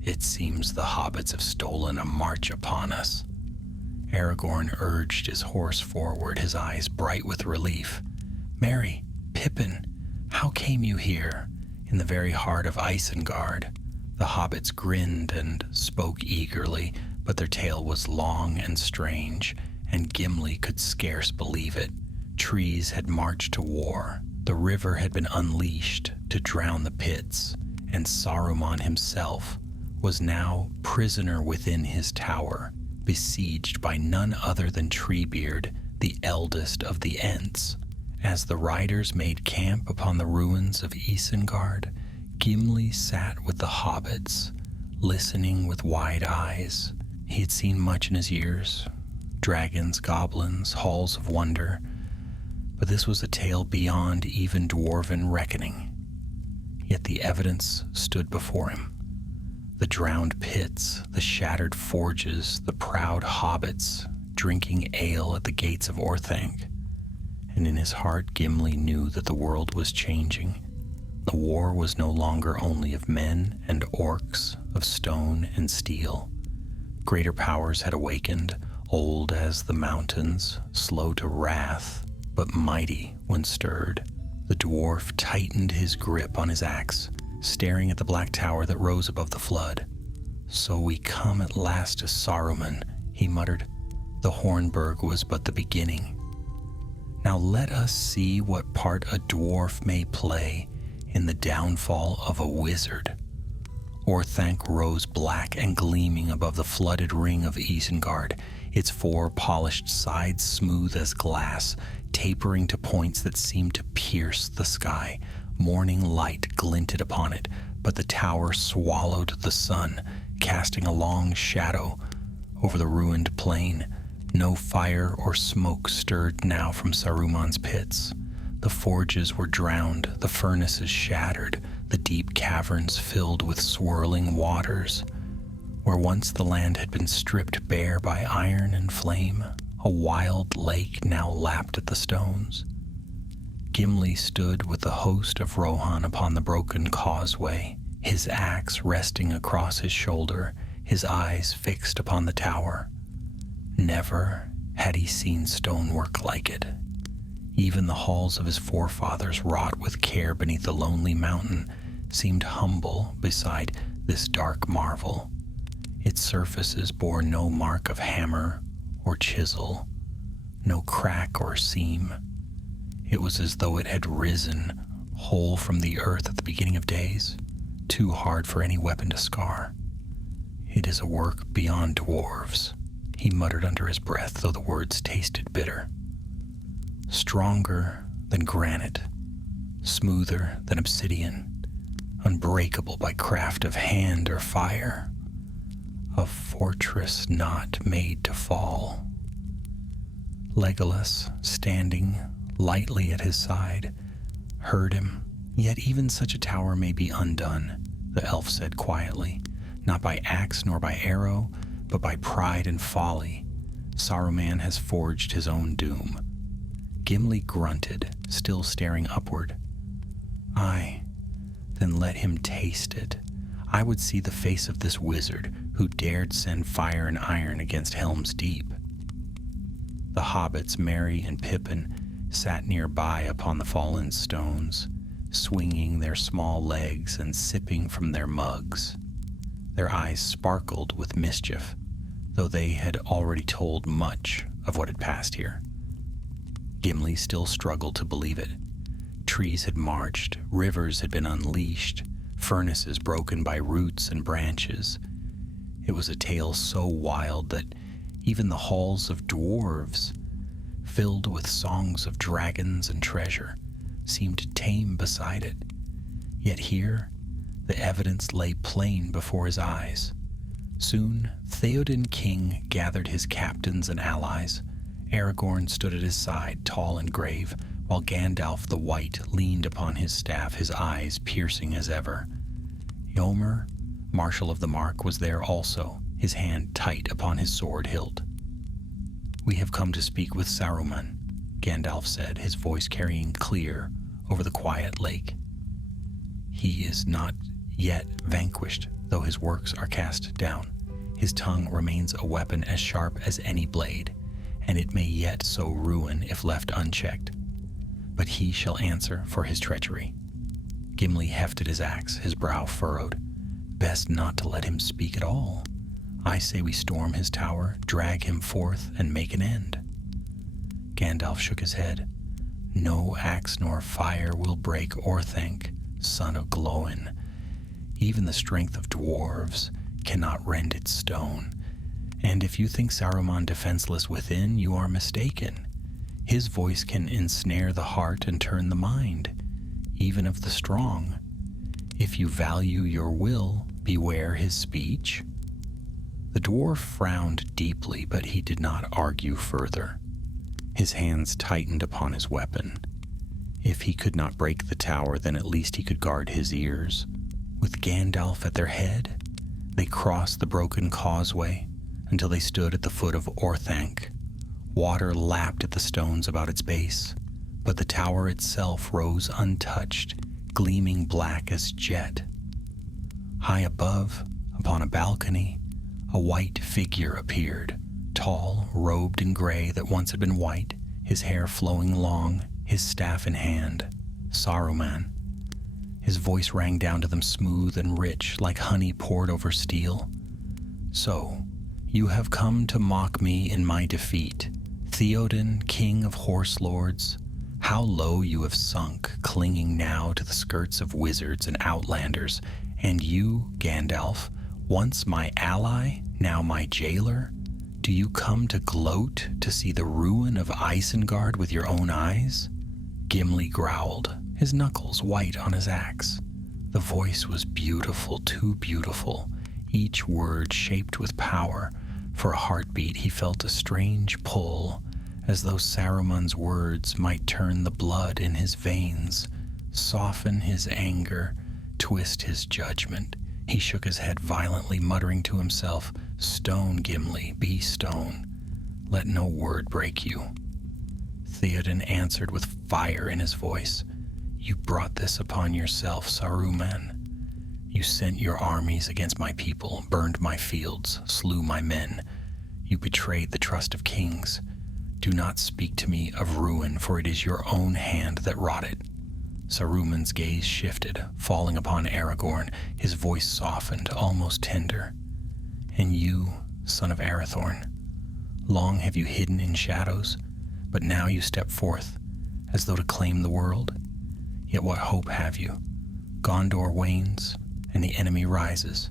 "It seems the hobbits have stolen a march upon us." Aragorn urged his horse forward, his eyes bright with relief. "Merry, Pippin, how came you here, in the very heart of Isengard?" The hobbits grinned and spoke eagerly, but their tale was long and strange, and Gimli could scarce believe it. Trees had marched to war, the river had been unleashed to drown the pits, and Saruman himself was now prisoner within his tower, besieged by none other than Treebeard, the eldest of the Ents. As the riders made camp upon the ruins of Isengard, Gimli sat with the hobbits, listening with wide eyes. He had seen much in his years, dragons, goblins, halls of wonder, but this was a tale beyond even dwarven reckoning. Yet the evidence stood before him. The drowned pits, the shattered forges, the proud hobbits drinking ale at the gates of Orthanc. And in his heart Gimli knew that the world was changing. The war was no longer only of men and orcs, of stone and steel. Greater powers had awakened, old as the mountains, slow to wrath, but mighty when stirred. The dwarf tightened his grip on his axe, staring at the black tower that rose above the flood. "So we come at last to Saruman," he muttered. "The Hornburg was but the beginning. Now let us see what part a dwarf may play in the downfall of a wizard." Orthanc rose black and gleaming above the flooded ring of Isengard, its four polished sides smooth as glass, tapering to points that seemed to pierce the sky. Morning light glinted upon it, but the tower swallowed the sun, casting a long shadow over the ruined plain. No fire or smoke stirred now from Saruman's pits. The forges were drowned, the furnaces shattered, the deep caverns filled with swirling waters. Where once the land had been stripped bare by iron and flame, a wild lake now lapped at the stones. Gimli stood with the host of Rohan upon the broken causeway, his axe resting across his shoulder, his eyes fixed upon the tower. Never had he seen stonework like it. Even the halls of his forefathers, wrought with care beneath the lonely mountain, seemed humble beside this dark marvel. Its surfaces bore no mark of hammer or chisel, no crack or seam. It was as though it had risen whole from the earth at the beginning of days, too hard for any weapon to scar. "It is a work beyond dwarves," he muttered under his breath, though the words tasted bitter. "Stronger than granite, smoother than obsidian, unbreakable by craft of hand or fire, a fortress not made to fall." Legolas, standing lightly at his side, heard him. "Yet even such a tower may be undone," the elf said quietly, "not by axe nor by arrow, but by pride and folly. Saruman has forged his own doom." Gimli grunted, still staring upward. "Aye, then let him taste it. I would see the face of this wizard who dared send fire and iron against Helm's deep." The hobbits, Merry and Pippin, sat nearby upon the fallen stones, swinging their small legs and sipping from their mugs. Their eyes sparkled with mischief, though they had already told much of what had passed here. Gimli still struggled to believe it. Trees had marched, rivers had been unleashed, furnaces broken by roots and branches. It was a tale so wild that even the halls of dwarves, filled with songs of dragons and treasure, seemed tame beside it. Yet here, the evidence lay plain before his eyes. Soon, Theoden King gathered his captains and allies. Aragorn stood at his side, tall and grave, while Gandalf the White leaned upon his staff, his eyes piercing as ever. Yomer, Marshal of the Mark, was there also, his hand tight upon his sword hilt. "We have come to speak with Saruman," Gandalf said, his voice carrying clear over the quiet lake. "He is not yet vanquished, though his works are cast down. His tongue remains a weapon as sharp as any blade, and it may yet so ruin if left unchecked. But he shall answer for his treachery." Gimli hefted his axe, his brow furrowed. "Best not to let him speak at all. I say we storm his tower, drag him forth, and make an end." Gandalf shook his head. "No axe nor fire will break Orthanc, son of Glóin. Even the strength of dwarves cannot rend its stone. And if you think Saruman defenseless within, you are mistaken. His voice can ensnare the heart and turn the mind, even of the strong. If you value your will, beware his speech." The dwarf frowned deeply, but he did not argue further. His hands tightened upon his weapon. If he could not break the tower, then at least he could guard his ears. With Gandalf at their head, they crossed the broken causeway until they stood at the foot of Orthanc. Water lapped at the stones about its base, but the tower itself rose untouched, gleaming black as jet. High above, upon a balcony, a white figure appeared, tall, robed in gray that once had been white, his hair flowing long, his staff in hand. Saruman. His voice rang down to them smooth and rich, like honey poured over steel. "So, you have come to mock me in my defeat, Theoden, king of horse lords. How low you have sunk, clinging now to the skirts of wizards and outlanders. And you, Gandalf, once my ally, now my jailer? Do you come to gloat to see the ruin of Isengard with your own eyes?" Gimli growled, his knuckles white on his axe. The voice was beautiful, too beautiful, each word shaped with power. For a heartbeat he felt a strange pull, as though Saruman's words might turn the blood in his veins, soften his anger, twist his judgment. He shook his head violently, muttering to himself, "Stone, Gimli, be stone. Let no word break you." Theoden answered with fire in his voice, "You brought this upon yourself, Saruman. You sent your armies against my people, burned my fields, slew my men. You betrayed the trust of kings, Do not speak to me of ruin, for it is your own hand that wrought it." Saruman's gaze shifted, falling upon Aragorn. His voice softened, almost tender. "And you, son of Arathorn, long have you hidden in shadows, but now you step forth, as though to claim the world. Yet what hope have you? Gondor wanes, and the enemy rises.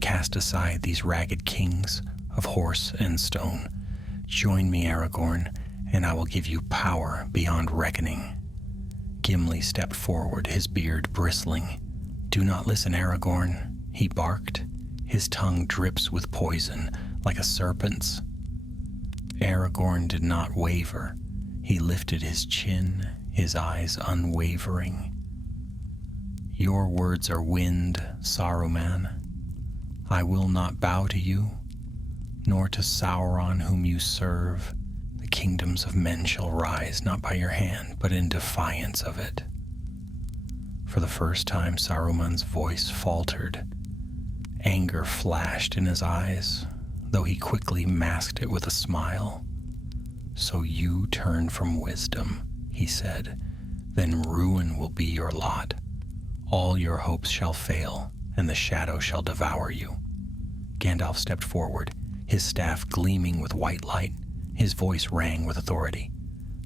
Cast aside these ragged kings of horse and stone. Join me, Aragorn, and I will give you power beyond reckoning." Gimli stepped forward, his beard bristling. "Do not listen, Aragorn," he barked. His tongue drips with poison, like a serpent's. Aragorn did not waver. He lifted his chin, his eyes unwavering. "Your words are wind, Saruman. I will not bow to you, nor to Sauron whom you serve. The kingdoms of men shall rise, not by your hand, but in defiance of it." For the first time, Saruman's voice faltered. Anger flashed in his eyes, though he quickly masked it with a smile. "So you turn from wisdom," he said. "Then ruin will be your lot. All your hopes shall fail, and the shadow shall devour you." Gandalf stepped forward, his staff gleaming with white light. His voice rang with authority.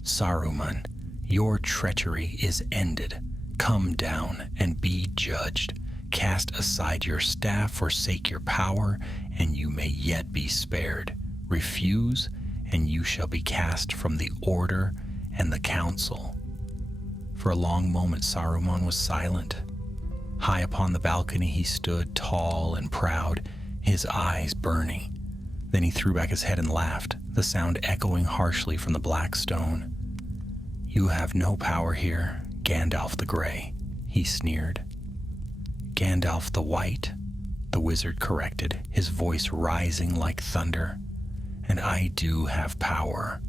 "Saruman, your treachery is ended. Come down and be judged. Cast aside your staff, forsake your power, and you may yet be spared. Refuse, and you shall be cast from the order and the council." For a long moment, Saruman was silent. High upon the balcony he stood, tall and proud, his eyes burning. Then he threw back his head and laughed, the sound echoing harshly from the black stone. "You have no power here, Gandalf the Grey," he sneered. "Gandalf the White," the wizard corrected, his voice rising like thunder. "And I do have power."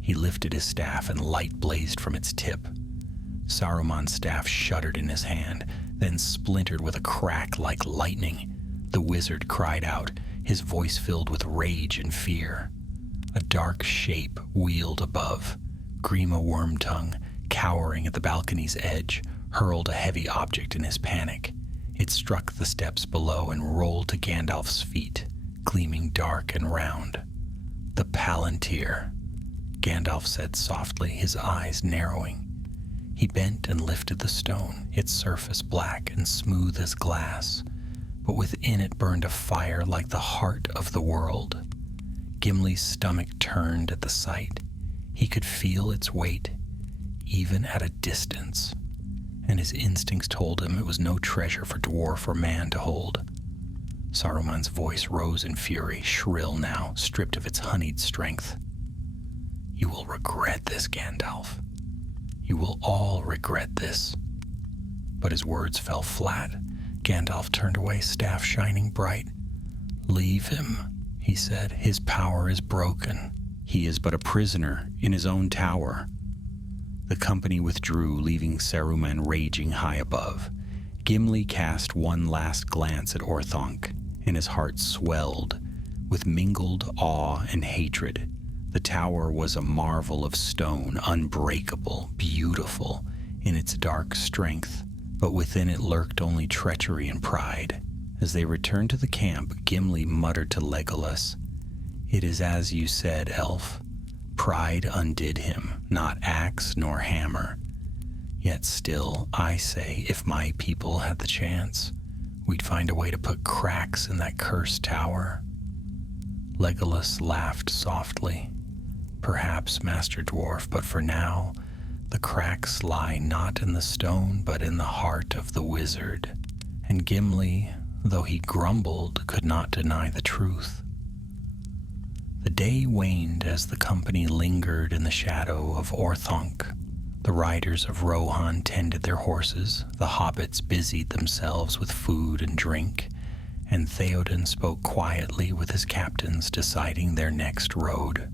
He lifted his staff and light blazed from its tip. Saruman's staff shuddered in his hand, then splintered with a crack like lightning. The wizard cried out, his voice filled with rage and fear. A dark shape wheeled above. Grima Wormtongue, cowering at the balcony's edge, hurled a heavy object in his panic. It struck the steps below and rolled to Gandalf's feet, gleaming dark and round. "The palantir," Gandalf said softly, his eyes narrowing. He bent and lifted the stone, its surface black and smooth as glass, but within it burned a fire like the heart of the world. Gimli's stomach turned at the sight. He could feel its weight, even at a distance, and his instincts told him it was no treasure for dwarf or man to hold. Saruman's voice rose in fury, shrill now, stripped of its honeyed strength. "You will regret this, Gandalf. You will all regret this." But his words fell flat. Gandalf turned away, staff shining bright. "Leave him," he said. "His power is broken. He is but a prisoner in his own tower." The company withdrew, leaving Saruman raging high above. Gimli cast one last glance at Orthanc, and his heart swelled with mingled awe and hatred. The tower was a marvel of stone, unbreakable, beautiful in its dark strength, but within it lurked only treachery and pride. As they returned to the camp, Gimli muttered to Legolas, "It is as you said, elf. Pride undid him, not axe nor hammer. Yet still, I say, if my people had the chance, we'd find a way to put cracks in that cursed tower." Legolas laughed softly. "Perhaps, Master Dwarf, but for now, the cracks lie not in the stone, but in the heart of the wizard." And Gimli, though he grumbled, could not deny the truth. The day waned as the company lingered in the shadow of Orthanc. The riders of Rohan tended their horses, the hobbits busied themselves with food and drink, and Theoden spoke quietly with his captains, deciding their next road.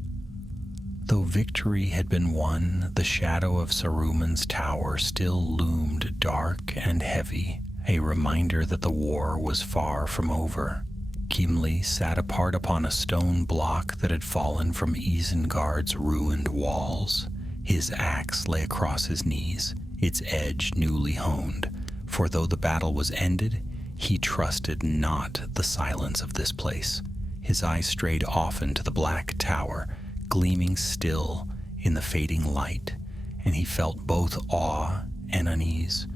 Though victory had been won, the shadow of Saruman's tower still loomed dark and heavy, a reminder that the war was far from over. Gimli sat apart upon a stone block that had fallen from Isengard's ruined walls. His axe lay across his knees, its edge newly honed, for though the battle was ended, he trusted not the silence of this place. His eyes strayed often to the black tower, gleaming still in the fading light, and he felt both awe and unease.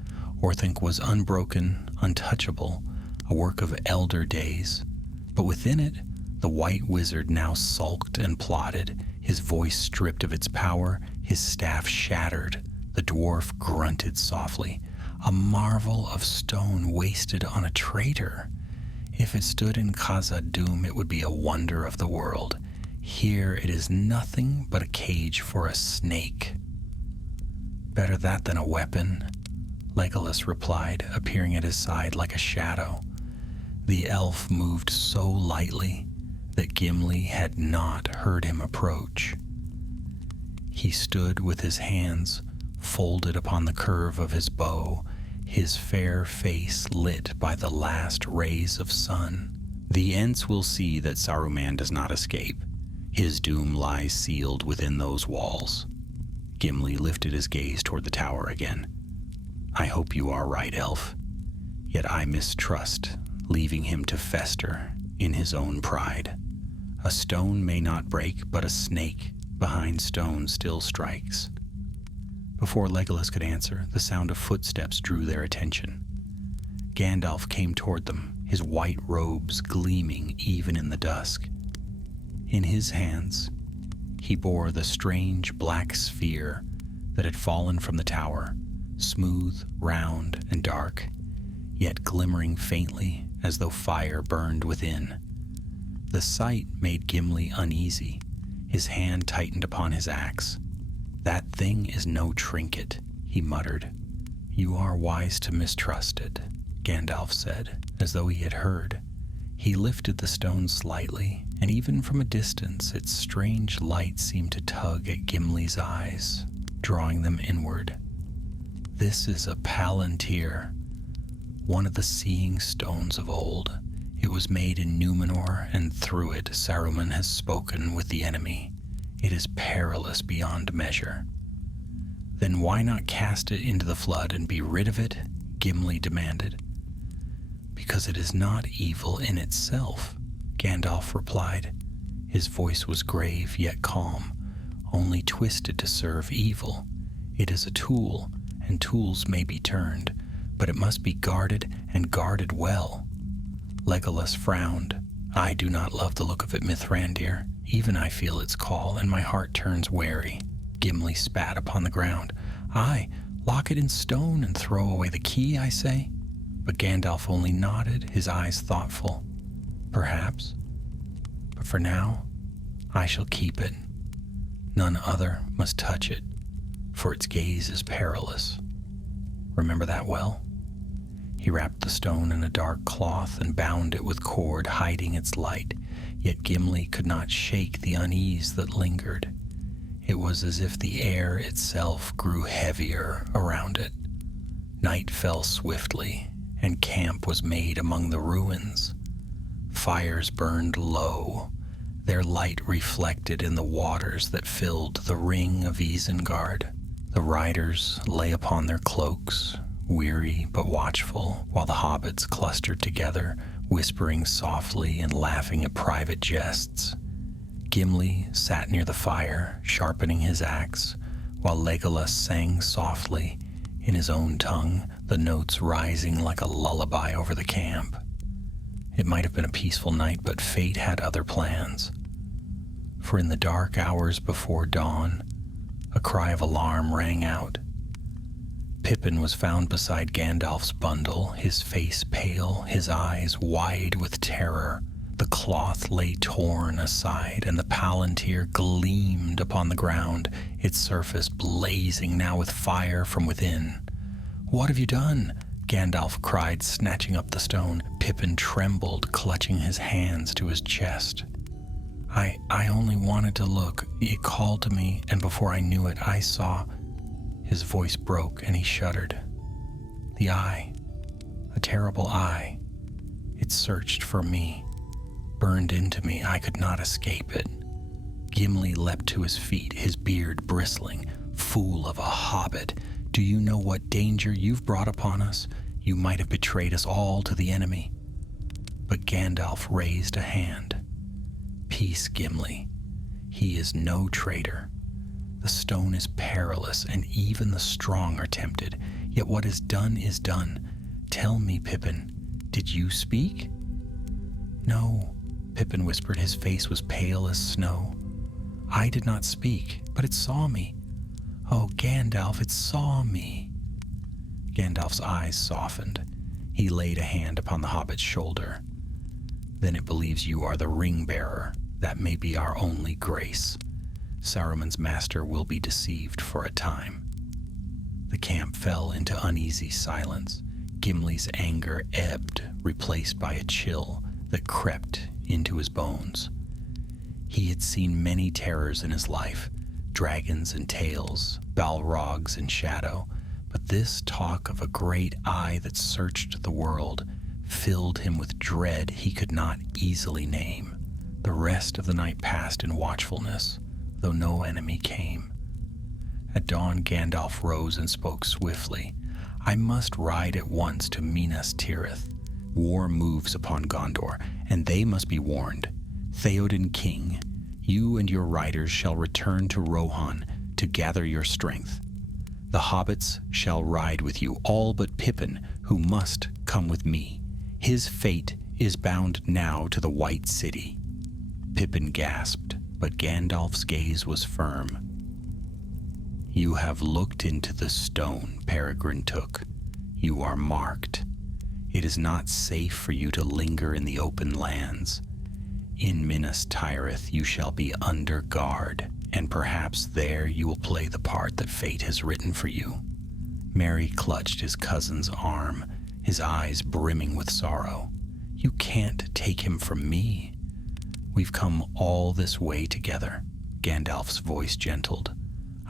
Orthanc was unbroken, untouchable, a work of elder days. But within it, the white wizard now sulked and plotted, his voice stripped of its power, his staff shattered. The dwarf grunted softly. A marvel of stone wasted on a traitor. If it stood in Khazad-dûm, it would be a wonder of the world. Here it is nothing but a cage for a snake. Better that than a weapon, Legolas replied, appearing at his side like a shadow. The elf moved so lightly that Gimli had not heard him approach. He stood with his hands folded upon the curve of his bow, his fair face lit by the last rays of sun. The Ents will see that Saruman does not escape. His doom lies sealed within those walls. Gimli lifted his gaze toward the tower again. I hope you are right, elf. Yet I mistrust, leaving him to fester in his own pride. A stone may not break, but a snake behind stone still strikes. Before Legolas could answer, the sound of footsteps drew their attention. Gandalf came toward them, his white robes gleaming even in the dusk. In his hands, he bore the strange black sphere that had fallen from the tower, smooth, round, and dark, yet glimmering faintly as though fire burned within. The sight made Gimli uneasy. His hand tightened upon his axe. That thing is no trinket, he muttered. You are wise to mistrust it, Gandalf said, as though he had heard. He lifted the stone slightly, and even from a distance its strange light seemed to tug at Gimli's eyes, drawing them inward. This is a palantir, one of the seeing stones of old. It was made in Númenor, and through it Saruman has spoken with the enemy. It is perilous beyond measure. Then why not cast it into the flood and be rid of it? Gimli demanded. Because it is not evil in itself, Gandalf replied. His voice was grave yet calm, only twisted to serve evil. It is a tool, and tools may be turned, but it must be guarded and guarded well. Legolas frowned. I do not love the look of it, Mithrandir. Even I feel its call, and my heart turns wary. Gimli spat upon the ground. Aye, lock it in stone and throw away the key, I say. But Gandalf only nodded, his eyes thoughtful. Perhaps. But for now, I shall keep it. None other must touch it, for its gaze is perilous. Remember that well? He wrapped the stone in a dark cloth and bound it with cord, hiding its light. Yet Gimli could not shake the unease that lingered. It was as if the air itself grew heavier around it. Night fell swiftly, and camp was made among the ruins. Fires burned low, their light reflected in the waters that filled the ring of Isengard. The riders lay upon their cloaks, weary but watchful, while the hobbits clustered together, whispering softly and laughing at private jests. Gimli sat near the fire, sharpening his axe, while Legolas sang softly, in his own tongue, the notes rising like a lullaby over the camp. It might have been a peaceful night, but fate had other plans. For in the dark hours before dawn, a cry of alarm rang out. Pippin was found beside Gandalf's bundle, his face pale, his eyes wide with terror. The cloth lay torn aside, and the palantir gleamed upon the ground, its surface blazing now with fire from within. What have you done? Gandalf cried, snatching up the stone. Pippin trembled, clutching his hands to his chest. I only wanted to look. It called to me, and before I knew it, I saw... His voice broke, and he shuddered. The eye. A terrible eye. It searched for me. burned into me. I could not escape it. Gimli leapt to his feet, his beard bristling. Fool of a hobbit, do you know what danger you've brought upon us? You might have betrayed us all to the enemy. But Gandalf raised a hand. Peace, Gimli. He is no traitor. The stone is perilous, and even the strong are tempted. Yet what is done is done. Tell me, Pippin, did you speak? No, Pippin whispered. His face was pale as snow. I did not speak, but it saw me. Oh, Gandalf, it saw me. Gandalf's eyes softened. He laid a hand upon the hobbit's shoulder. Then it believes you are the ring-bearer. That may be our only grace. Saruman's master will be deceived for a time. The camp fell into uneasy silence. Gimli's anger ebbed, replaced by a chill that crept into his bones. He had seen many terrors in his life, dragons and tales, balrogs in shadow, but this talk of a great eye that searched the world filled him with dread he could not easily name. The rest of the night passed in watchfulness, though no enemy came. At dawn, Gandalf rose and spoke swiftly. I must ride at once to Minas Tirith. War moves upon Gondor, and they must be warned. Theoden King, you and your riders shall return to Rohan to gather your strength. The hobbits shall ride with you, all but Pippin, who must come with me. His fate is bound now to the White City. Pippin gasped, but Gandalf's gaze was firm. You have looked into the stone Peregrine took. You are marked. It is not safe for you to linger in the open lands. In Minas Tirith you shall be under guard, and perhaps there you will play the part that fate has written for you. Merry clutched his cousin's arm, his eyes brimming with sorrow. You can't take him from me. We've come all this way together. Gandalf's voice gentled.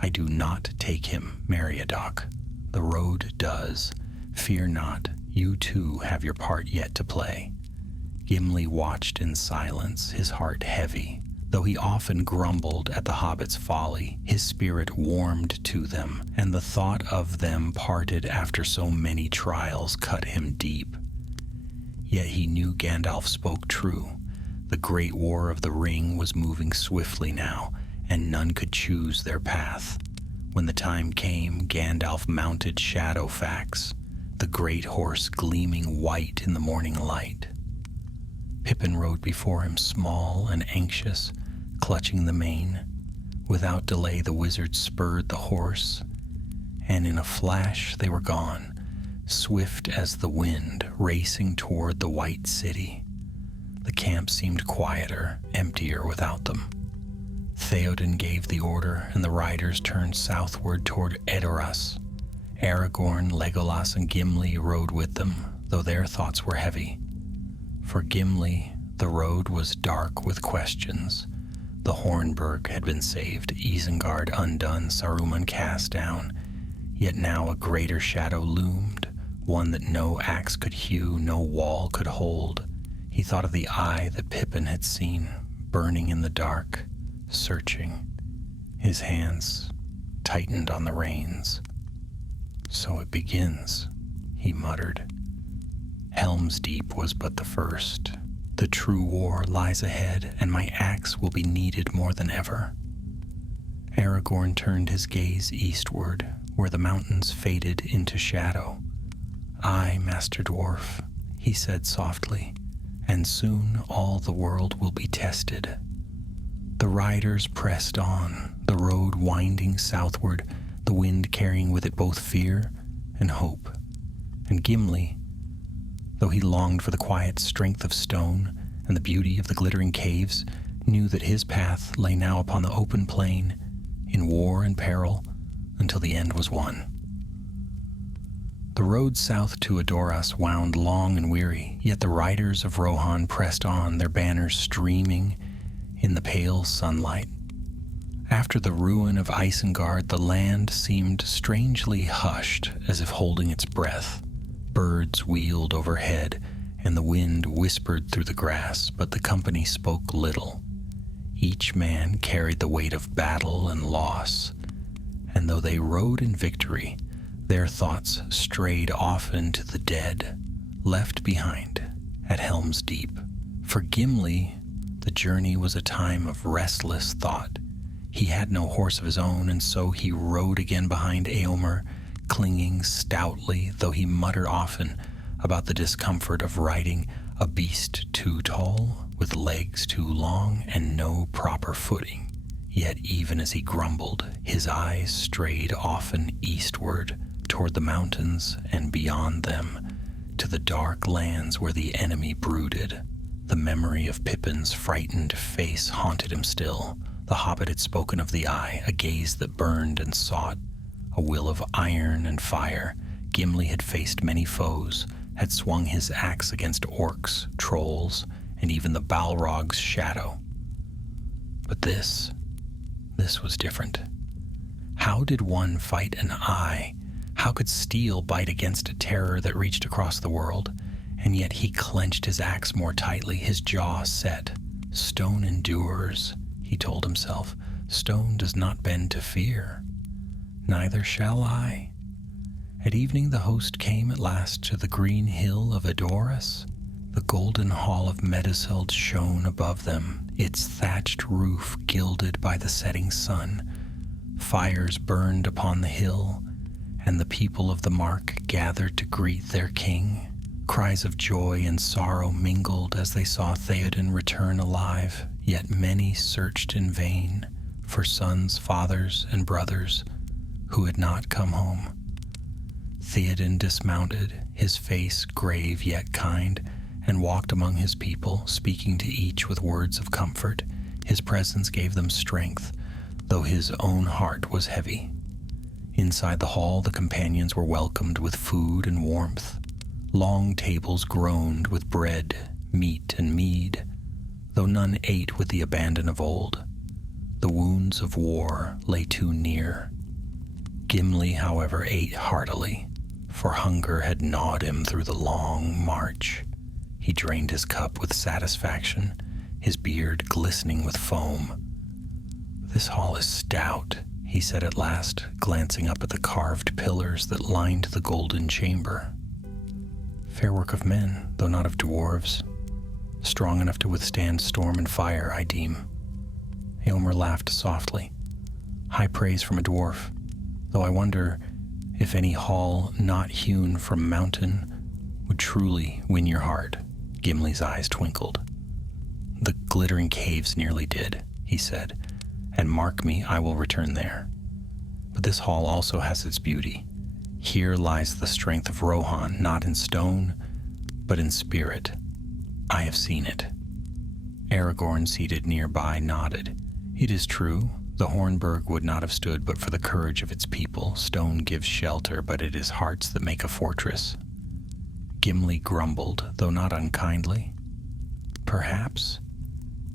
I do not take him, Meriadoc. The road does. Fear not, you too have your part yet to play. Gimli watched in silence, his heart heavy. Though he often grumbled at the hobbits' folly, his spirit warmed to them, and the thought of them parted after so many trials cut him deep. Yet he knew Gandalf spoke true. The great war of the ring was moving swiftly now, and none could choose their path. When the time came, Gandalf mounted Shadowfax, the great horse gleaming white in the morning light. Pippin rode before him, small and anxious, clutching the mane. Without delay the wizard spurred the horse, and in a flash they were gone, swift as the wind, racing toward the White City. The camp seemed quieter, emptier without them. Theoden gave the order, and the riders turned southward toward Edoras. Aragorn, Legolas, and Gimli rode with them, though their thoughts were heavy. For Gimli, the road was dark with questions. The Hornburg had been saved, Isengard undone, Saruman cast down. Yet now a greater shadow loomed, one that no axe could hew, no wall could hold. He thought of the eye that Pippin had seen, burning in the dark, searching. His hands tightened on the reins. So it begins, he muttered. Helm's Deep was but the first. The true war lies ahead, and my axe will be needed more than ever. Aragorn turned his gaze eastward, where the mountains faded into shadow. Aye, Master Dwarf, he said softly, and soon all the world will be tested. The riders pressed on, the road winding southward, the wind carrying with it both fear and hope. And Gimli, though he longed for the quiet strength of stone and the beauty of the glittering caves, knew that his path lay now upon the open plain, in war and peril, until the end was won. The road south to Edoras wound long and weary, yet the riders of Rohan pressed on, their banners streaming in the pale sunlight. After the ruin of Isengard, the land seemed strangely hushed, as if holding its breath. Birds wheeled overhead, and the wind whispered through the grass, but the company spoke little. Each man carried the weight of battle and loss, and though they rode in victory, their thoughts strayed often to the dead, left behind at Helm's Deep. For Gimli, the journey was a time of restless thought. He had no horse of his own, and so he rode again behind Eomer, clinging stoutly, though he muttered often about the discomfort of riding a beast too tall, with legs too long, and no proper footing. Yet even as he grumbled, his eyes strayed often eastward, toward the mountains and beyond them, to the dark lands where the enemy brooded. The memory of Pippin's frightened face haunted him still. The hobbit had spoken of the eye, a gaze that burned and sought, a will of iron and fire. Gimli had faced many foes, had swung his axe against orcs, trolls, and even the Balrog's shadow. But this was different. How did one fight an eye? How could steel bite against a terror that reached across the world? And yet he clenched his axe more tightly, his jaw set. Stone endures, he told himself. Stone does not bend to fear. Neither shall I. At evening the host came at last to the green hill of Edoras. The golden hall of Meduseld shone above them, its thatched roof gilded by the setting sun. Fires burned upon the hill, and the people of the mark gathered to greet their king. Cries of joy and sorrow mingled as they saw Theoden return alive, yet many searched in vain for sons, fathers, and brothers who had not come home. Theoden dismounted, his face grave yet kind, and walked among his people, speaking to each with words of comfort. His presence gave them strength, though his own heart was heavy. Inside the hall, the companions were welcomed with food and warmth. Long tables groaned with bread, meat, and mead, though none ate with the abandon of old. The wounds of war lay too near. Gimli, however, ate heartily, for hunger had gnawed him through the long march. He drained his cup with satisfaction, his beard glistening with foam. "This hall is stout," he said at last, glancing up at the carved pillars that lined the golden chamber. "Fair work of men, though not of dwarves. Strong enough to withstand storm and fire, I deem." Eomer laughed softly. "High praise from a dwarf, though I wonder if any hall not hewn from mountain would truly win your heart." Gimli's eyes twinkled. "The glittering caves nearly did," he said, "and mark me, I will return there. But this hall also has its beauty. Here lies the strength of Rohan, not in stone, but in spirit. I have seen it." Aragorn, seated nearby, nodded. "It is true, the Hornburg would not have stood but for the courage of its people. Stone gives shelter, but it is hearts that make a fortress." Gimli grumbled, though not unkindly. "Perhaps.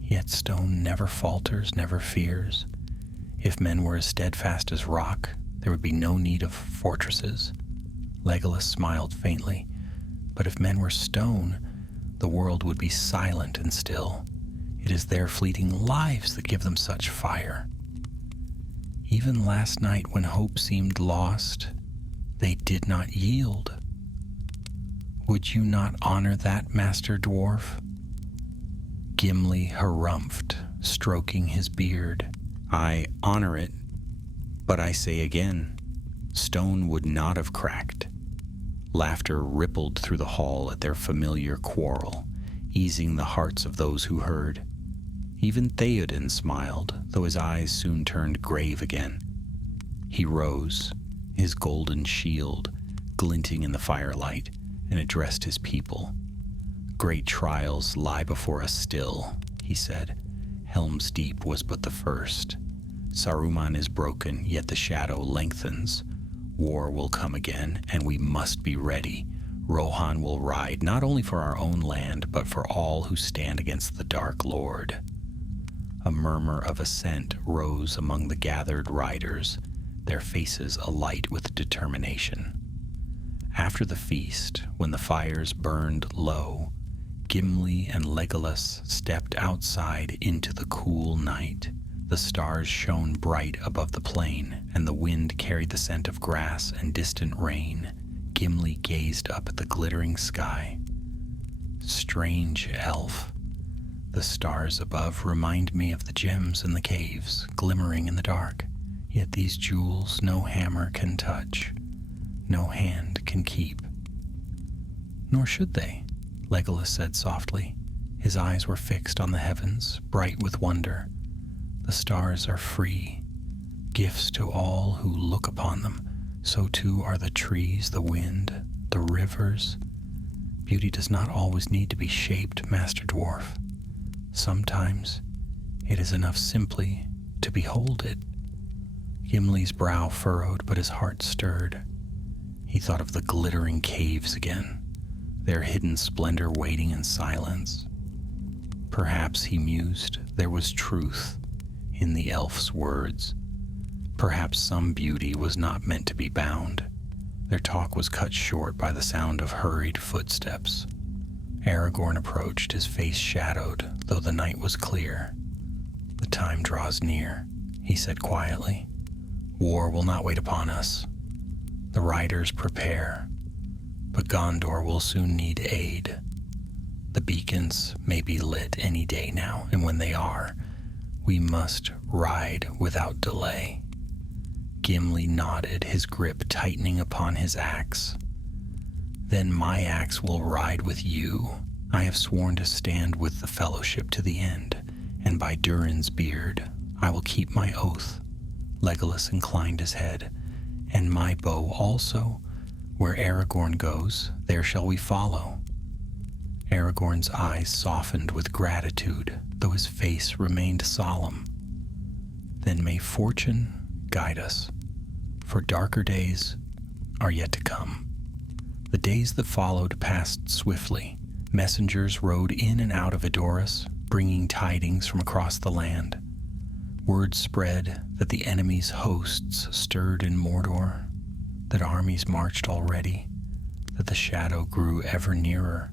Yet stone never falters, never fears. If men were as steadfast as rock, there would be no need of fortresses." Legolas smiled faintly. "But if men were stone, the world would be silent and still. It is their fleeting lives that give them such fire. Even last night, when hope seemed lost, they did not yield. Would you not honor that, Master Dwarf?" Gimli harumphed, stroking his beard. "I honor it, but I say again, stone would not have cracked." Laughter rippled through the hall at their familiar quarrel, easing the hearts of those who heard. Even Theoden smiled, though his eyes soon turned grave again. He rose, his golden shield glinting in the firelight, and addressed his people. "Great trials lie before us still," he said. "Helm's Deep was but the first. Saruman is broken, yet the shadow lengthens. War will come again, and we must be ready. Rohan will ride not only for our own land, but for all who stand against the Dark Lord." A murmur of assent rose among the gathered riders, their faces alight with determination. After the feast, when the fires burned low, Gimli and Legolas stepped outside into the cool night. The stars shone bright above the plain, and the wind carried the scent of grass and distant rain. Gimli gazed up at the glittering sky. Strange elf. The stars above remind me of the gems in the caves, glimmering in the dark. Yet these jewels no hammer can touch, no hand can keep. Nor should they, Legolas said softly. His eyes were fixed on the heavens, bright with wonder. The stars are free, gifts to all who look upon them. So too are the trees, the wind, the rivers. Beauty does not always need to be shaped, Master Dwarf. Sometimes it is enough simply to behold it. Gimli's brow furrowed, but his heart stirred. He thought of the glittering caves again, their hidden splendor waiting in silence. Perhaps, he mused, there was truth in the elf's words. Perhaps some beauty was not meant to be bound. Their talk was cut short by the sound of hurried footsteps. Aragorn approached, his face shadowed, though the night was clear. "The time draws near," he said quietly. "War will not wait upon us. The riders prepare, but Gondor will soon need aid. The beacons may be lit any day now, and when they are, we must ride without delay." Gimli nodded, his grip tightening upon his axe. "Then my axe will ride with you. I have sworn to stand with the fellowship to the end, and by Durin's beard I will keep my oath." Legolas inclined his head. "And my bow also. Where Aragorn goes, there shall we follow." Aragorn's eyes softened with gratitude, though his face remained solemn. "Then may fortune guide us, for darker days are yet to come." The days that followed passed swiftly. Messengers rode in and out of Edoras, bringing tidings from across the land. Word spread that the enemy's hosts stirred in Mordor, that armies marched already, that the shadow grew ever nearer.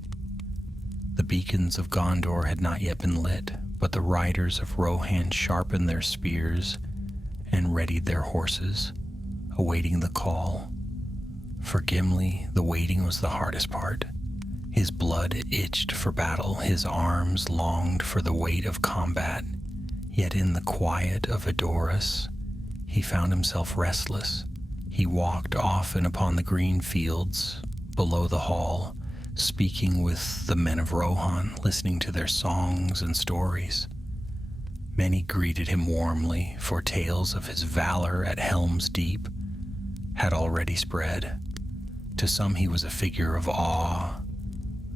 The beacons of Gondor had not yet been lit, but the riders of Rohan sharpened their spears and readied their horses, awaiting the call. For Gimli, the waiting was the hardest part. His blood itched for battle, his arms longed for the weight of combat. Yet in the quiet of Edoras, he found himself restless. He walked often upon the green fields below the hall, speaking with the men of Rohan, listening to their songs and stories. Many greeted him warmly, for tales of his valor at Helm's Deep had already spread. To some he was a figure of awe,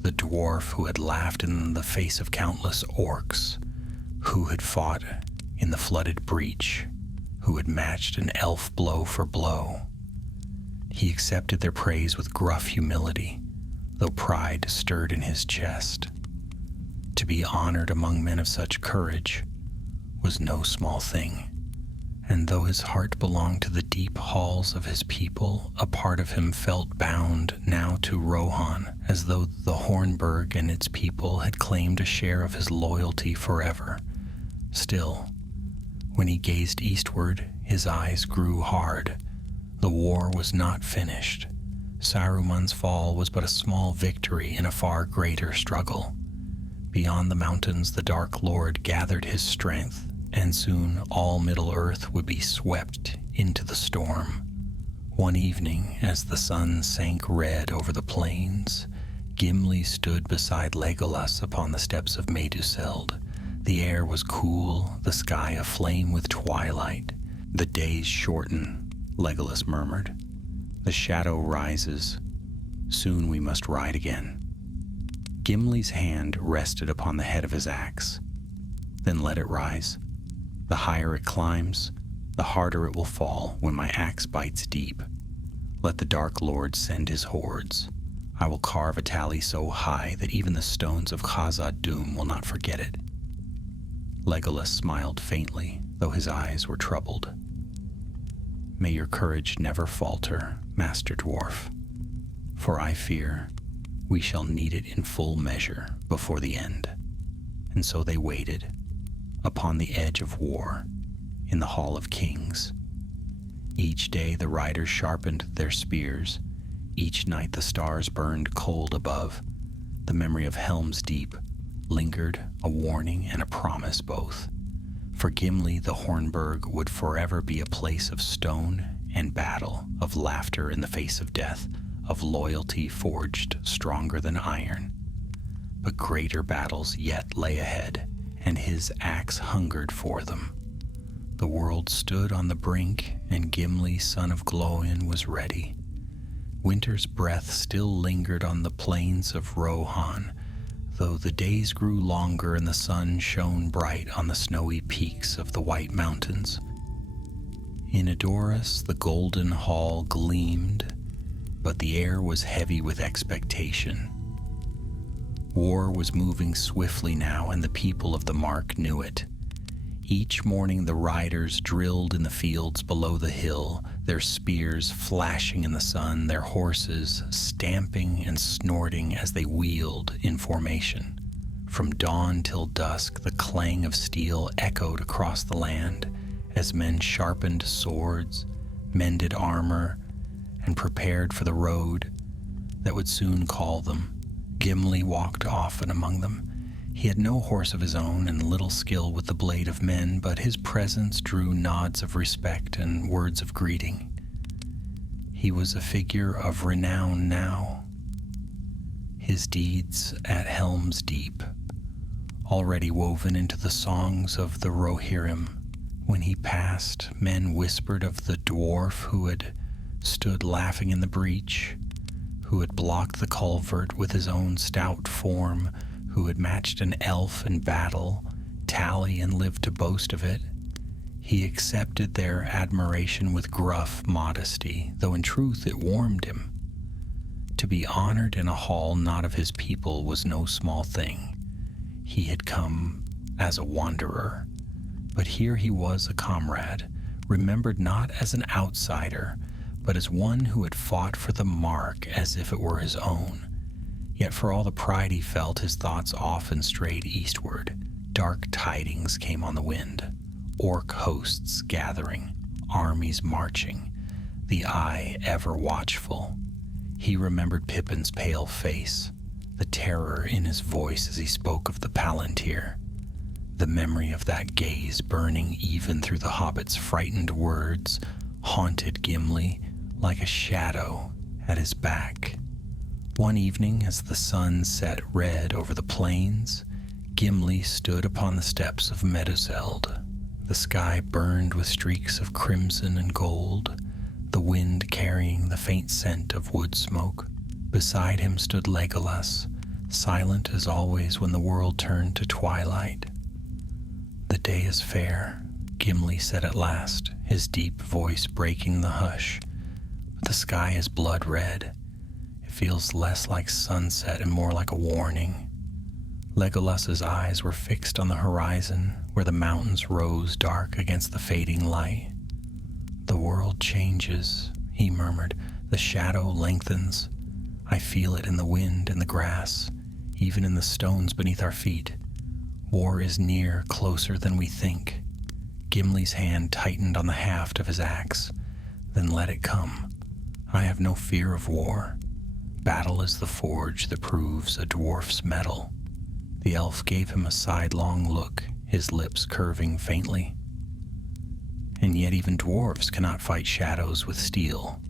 the dwarf who had laughed in the face of countless orcs, who had fought in the flooded breach, who had matched an elf blow for blow. He accepted their praise with gruff humility, though pride stirred in his chest. To be honored among men of such courage was no small thing, and though his heart belonged to the deep halls of his people, a part of him felt bound now to Rohan, as though the Hornburg and its people had claimed a share of his loyalty forever. Still, when he gazed eastward, his eyes grew hard. The war was not finished. Saruman's fall was but a small victory in a far greater struggle. Beyond the mountains, the Dark Lord gathered his strength, and soon all Middle-earth would be swept into the storm. One evening, as the sun sank red over the plains, Gimli stood beside Legolas upon the steps of Meduseld. The air was cool, the sky aflame with twilight. "The days shorten," Legolas murmured. "The shadow rises. Soon we must ride again." Gimli's hand rested upon the head of his axe. "Then let it rise. The higher it climbs, the harder it will fall when my axe bites deep. Let the Dark Lord send his hordes. I will carve a tally so high that even the stones of Khazad-dûm will not forget it." Legolas smiled faintly, though his eyes were troubled. "May your courage never falter, Master Dwarf, for I fear We shall need it in full measure before the end. And so they waited, upon the edge of war, in the Hall of Kings. Each day the riders sharpened their spears. Each night the stars burned cold above. The memory of Helm's Deep lingered, a warning and a promise both. For Gimli, the Hornburg would forever be a place of stone and battle, of laughter in the face of death, of loyalty forged stronger than iron. But greater battles yet lay ahead, and his axe hungered for them. The world stood on the brink, and Gimli, son of Glóin, was ready. Winter's breath still lingered on the plains of Rohan, though the days grew longer and the sun shone bright on the snowy peaks of the White Mountains. In Edoras the golden hall gleamed, but the air was heavy with expectation. War was moving swiftly now, and the people of the Mark knew it. Each morning the riders drilled in the fields below the hill, their spears flashing in the sun, their horses stamping and snorting as they wheeled in formation. From dawn till dusk the clang of steel echoed across the land as men sharpened swords, mended armor, and prepared for the road that would soon call them. Gimli walked often among them. He had no horse of his own and little skill with the blade of men, but his presence drew nods of respect and words of greeting. He was a figure of renown now. His deeds at Helm's Deep, already woven into the songs of the Rohirrim. When he passed, men whispered of the dwarf who had stood laughing in the breach, who had blocked the culvert with his own stout form, who had matched an elf in battle, tally, and lived to boast of it. He accepted their admiration with gruff modesty, though in truth it warmed him. To be honored in a hall not of his people was no small thing. He had come as a wanderer, but here he was a comrade, remembered not as an outsider, but as one who had fought for the Mark as if it were his own. Yet for all the pride he felt, his thoughts often strayed eastward. Dark tidings came on the wind. Orc hosts gathering, armies marching, the eye ever watchful. He remembered Pippin's pale face, the terror in his voice as he spoke of the palantir. The memory of that gaze burning even through the hobbit's frightened words haunted Gimli like a shadow at his back. One evening, as the sun set red over the plains, Gimli stood upon the steps of Meduseld. The sky burned with streaks of crimson and gold, the wind carrying the faint scent of wood smoke. Beside him stood Legolas, silent as always when the world turned to twilight. "The day is fair," Gimli said at last, his deep voice breaking the hush. "But the sky is blood red. It feels less like sunset and more like a warning." Legolas's eyes were fixed on the horizon, where the mountains rose dark against the fading light. "The world changes," he murmured. "The shadow lengthens. I feel it in the wind and the grass, even in the stones beneath our feet. War is near, closer than we think." Gimli's hand tightened on the haft of his axe. "Then let it come. I have no fear of war. Battle is the forge that proves a dwarf's mettle." The elf gave him a sidelong look, his lips curving faintly. "And yet even dwarves cannot fight shadows with steel.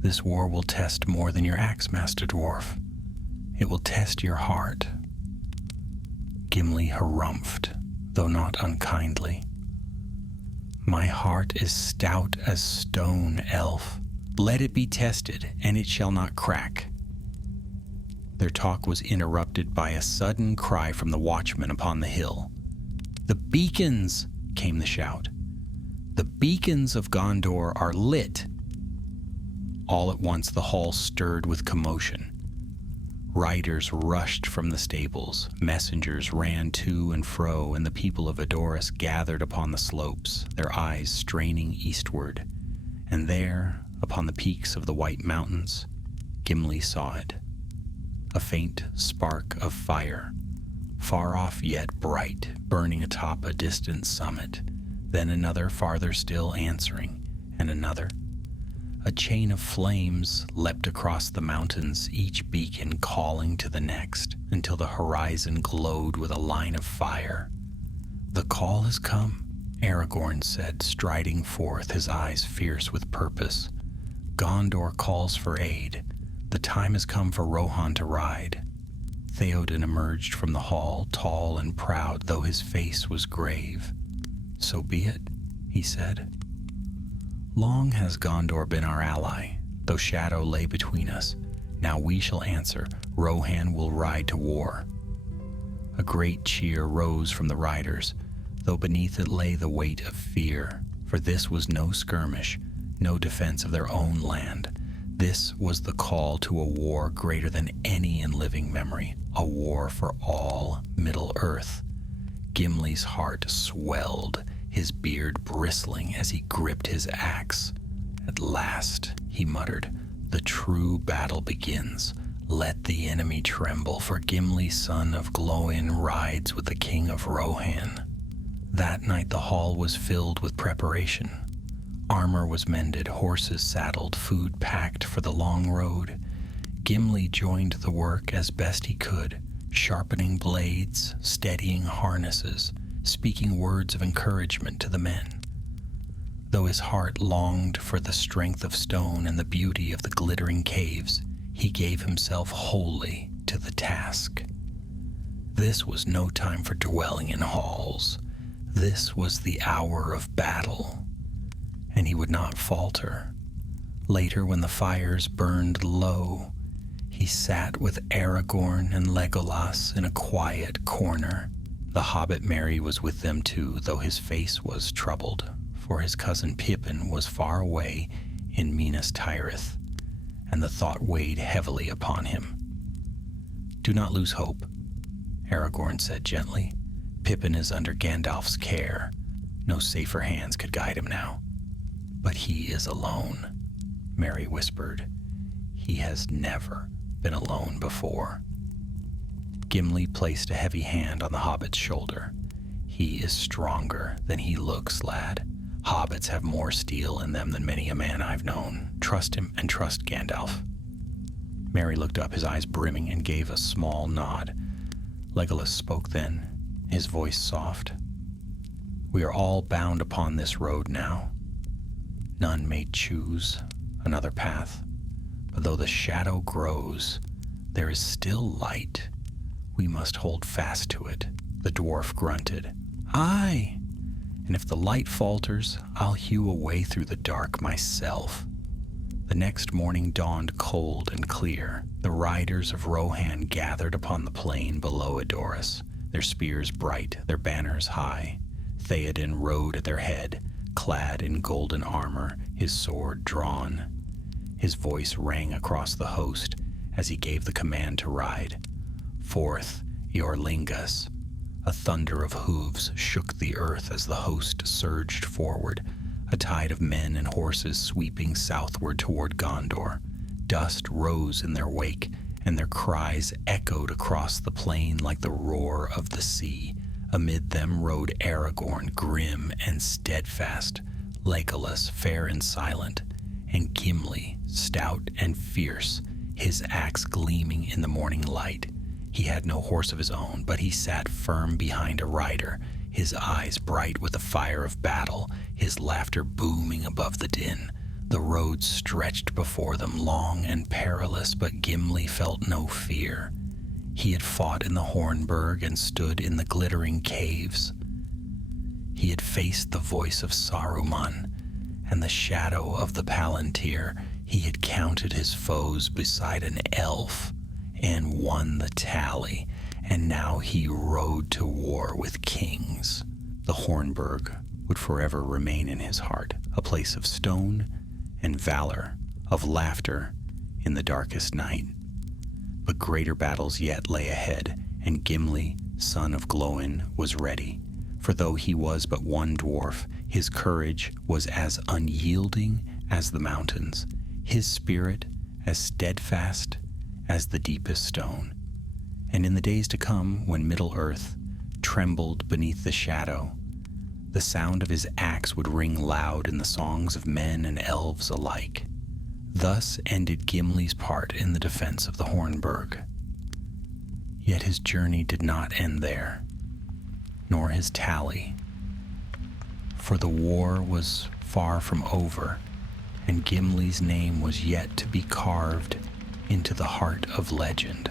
This war will test more than your axe, Master Dwarf. It will test your heart." Gimli harumphed, though not unkindly. "My heart is stout as stone, elf. Let it be tested, and it shall not crack." Their talk was interrupted by a sudden cry from the watchman upon the hill. "The beacons!" came the shout. "The beacons of Gondor are lit!" All at once the hall stirred with commotion. Riders rushed from the stables, messengers ran to and fro, and the people of Edoras gathered upon the slopes, their eyes straining eastward. And there, upon the peaks of the White Mountains, Gimli saw it. a faint spark of fire, far off yet bright, burning atop a distant summit, then another farther still answering, and another. A chain of flames leapt across the mountains, each beacon calling to the next, until the horizon glowed with a line of fire. "The call has come," Aragorn said, striding forth, his eyes fierce with purpose. "Gondor calls for aid. The time has come for Rohan to ride." Theoden emerged from the hall, tall and proud, though his face was grave. "So be it," he said. "Long has Gondor been our ally, though shadow lay between us. Now we shall answer. Rohan will ride to war." A great cheer rose from the riders, though beneath it lay the weight of fear, for this was no skirmish, no defense of their own land. This was the call to a war greater than any in living memory, a war for all Middle-earth. Gimli's heart swelled, his beard bristling as he gripped his axe. "At last," he muttered, "the true battle begins. Let the enemy tremble, for Gimli, son of Glóin, rides with the king of Rohan." That night the hall was filled with preparation. Armor was mended, horses saddled, food packed for the long road. Gimli joined the work as best he could, sharpening blades, steadying harnesses, speaking words of encouragement to the men. Though his heart longed for the strength of stone and the beauty of the glittering caves, he gave himself wholly to the task. This was no time for dwelling in halls. This was the hour of battle, and he would not falter. Later, when the fires burned low, he sat with Aragorn and Legolas in a quiet corner. The hobbit Merry was with them too, though his face was troubled, for his cousin Pippin was far away in Minas Tirith, and the thought weighed heavily upon him. "Do not lose hope," Aragorn said gently. "Pippin is under Gandalf's care. No safer hands could guide him now." "But he is alone," Merry whispered. "He has never been alone before." Gimli placed a heavy hand on the hobbit's shoulder. "He is stronger than he looks, lad. Hobbits have more steel in them than many a man I've known. Trust him and trust Gandalf." Merry looked up, his eyes brimming, and gave a small nod. Legolas spoke then, his voice soft. "We are all bound upon this road now. None may choose another path, but though the shadow grows, there is still light. We must hold fast to it." The dwarf grunted. "Aye, and if the light falters, I'll hew a way through the dark myself." The next morning dawned cold and clear. The riders of Rohan gathered upon the plain below Edoras, their spears bright, their banners high. Theoden rode at their head, clad in golden armor, his sword drawn. His voice rang across the host as he gave the command to ride. Forth, Eorlingas. A thunder of hooves shook the earth as the host surged forward, a tide of men and horses sweeping southward toward Gondor. Dust rose in their wake, and their cries echoed across the plain like the roar of the sea. Amid them rode Aragorn, grim and steadfast, Legolas, fair and silent, and Gimli, stout and fierce, his axe gleaming in the morning light. He had no horse of his own, but he sat firm behind a rider, his eyes bright with the fire of battle, his laughter booming above the din. The road stretched before them, long and perilous, but Gimli felt no fear. He had fought in the Hornburg and stood in the glittering caves. He had faced the voice of Saruman and the shadow of the palantir. He had counted his foes beside an elf and won the tally, and now he rode to war with kings. The Hornburg would forever remain in his heart, a place of stone and valor, of laughter in the darkest night. But greater battles yet lay ahead, and Gimli, son of Glóin, was ready. For though he was but one dwarf, his courage was as unyielding as the mountains, his spirit as steadfast as the deepest stone, and in the days to come, when Middle-earth trembled beneath the shadow, the sound of his axe would ring loud in the songs of men and elves alike. Thus ended Gimli's part in the defense of the Hornburg. Yet his journey did not end there, nor his tally, for the war was far from over, and Gimli's name was yet to be carved into the heart of legend.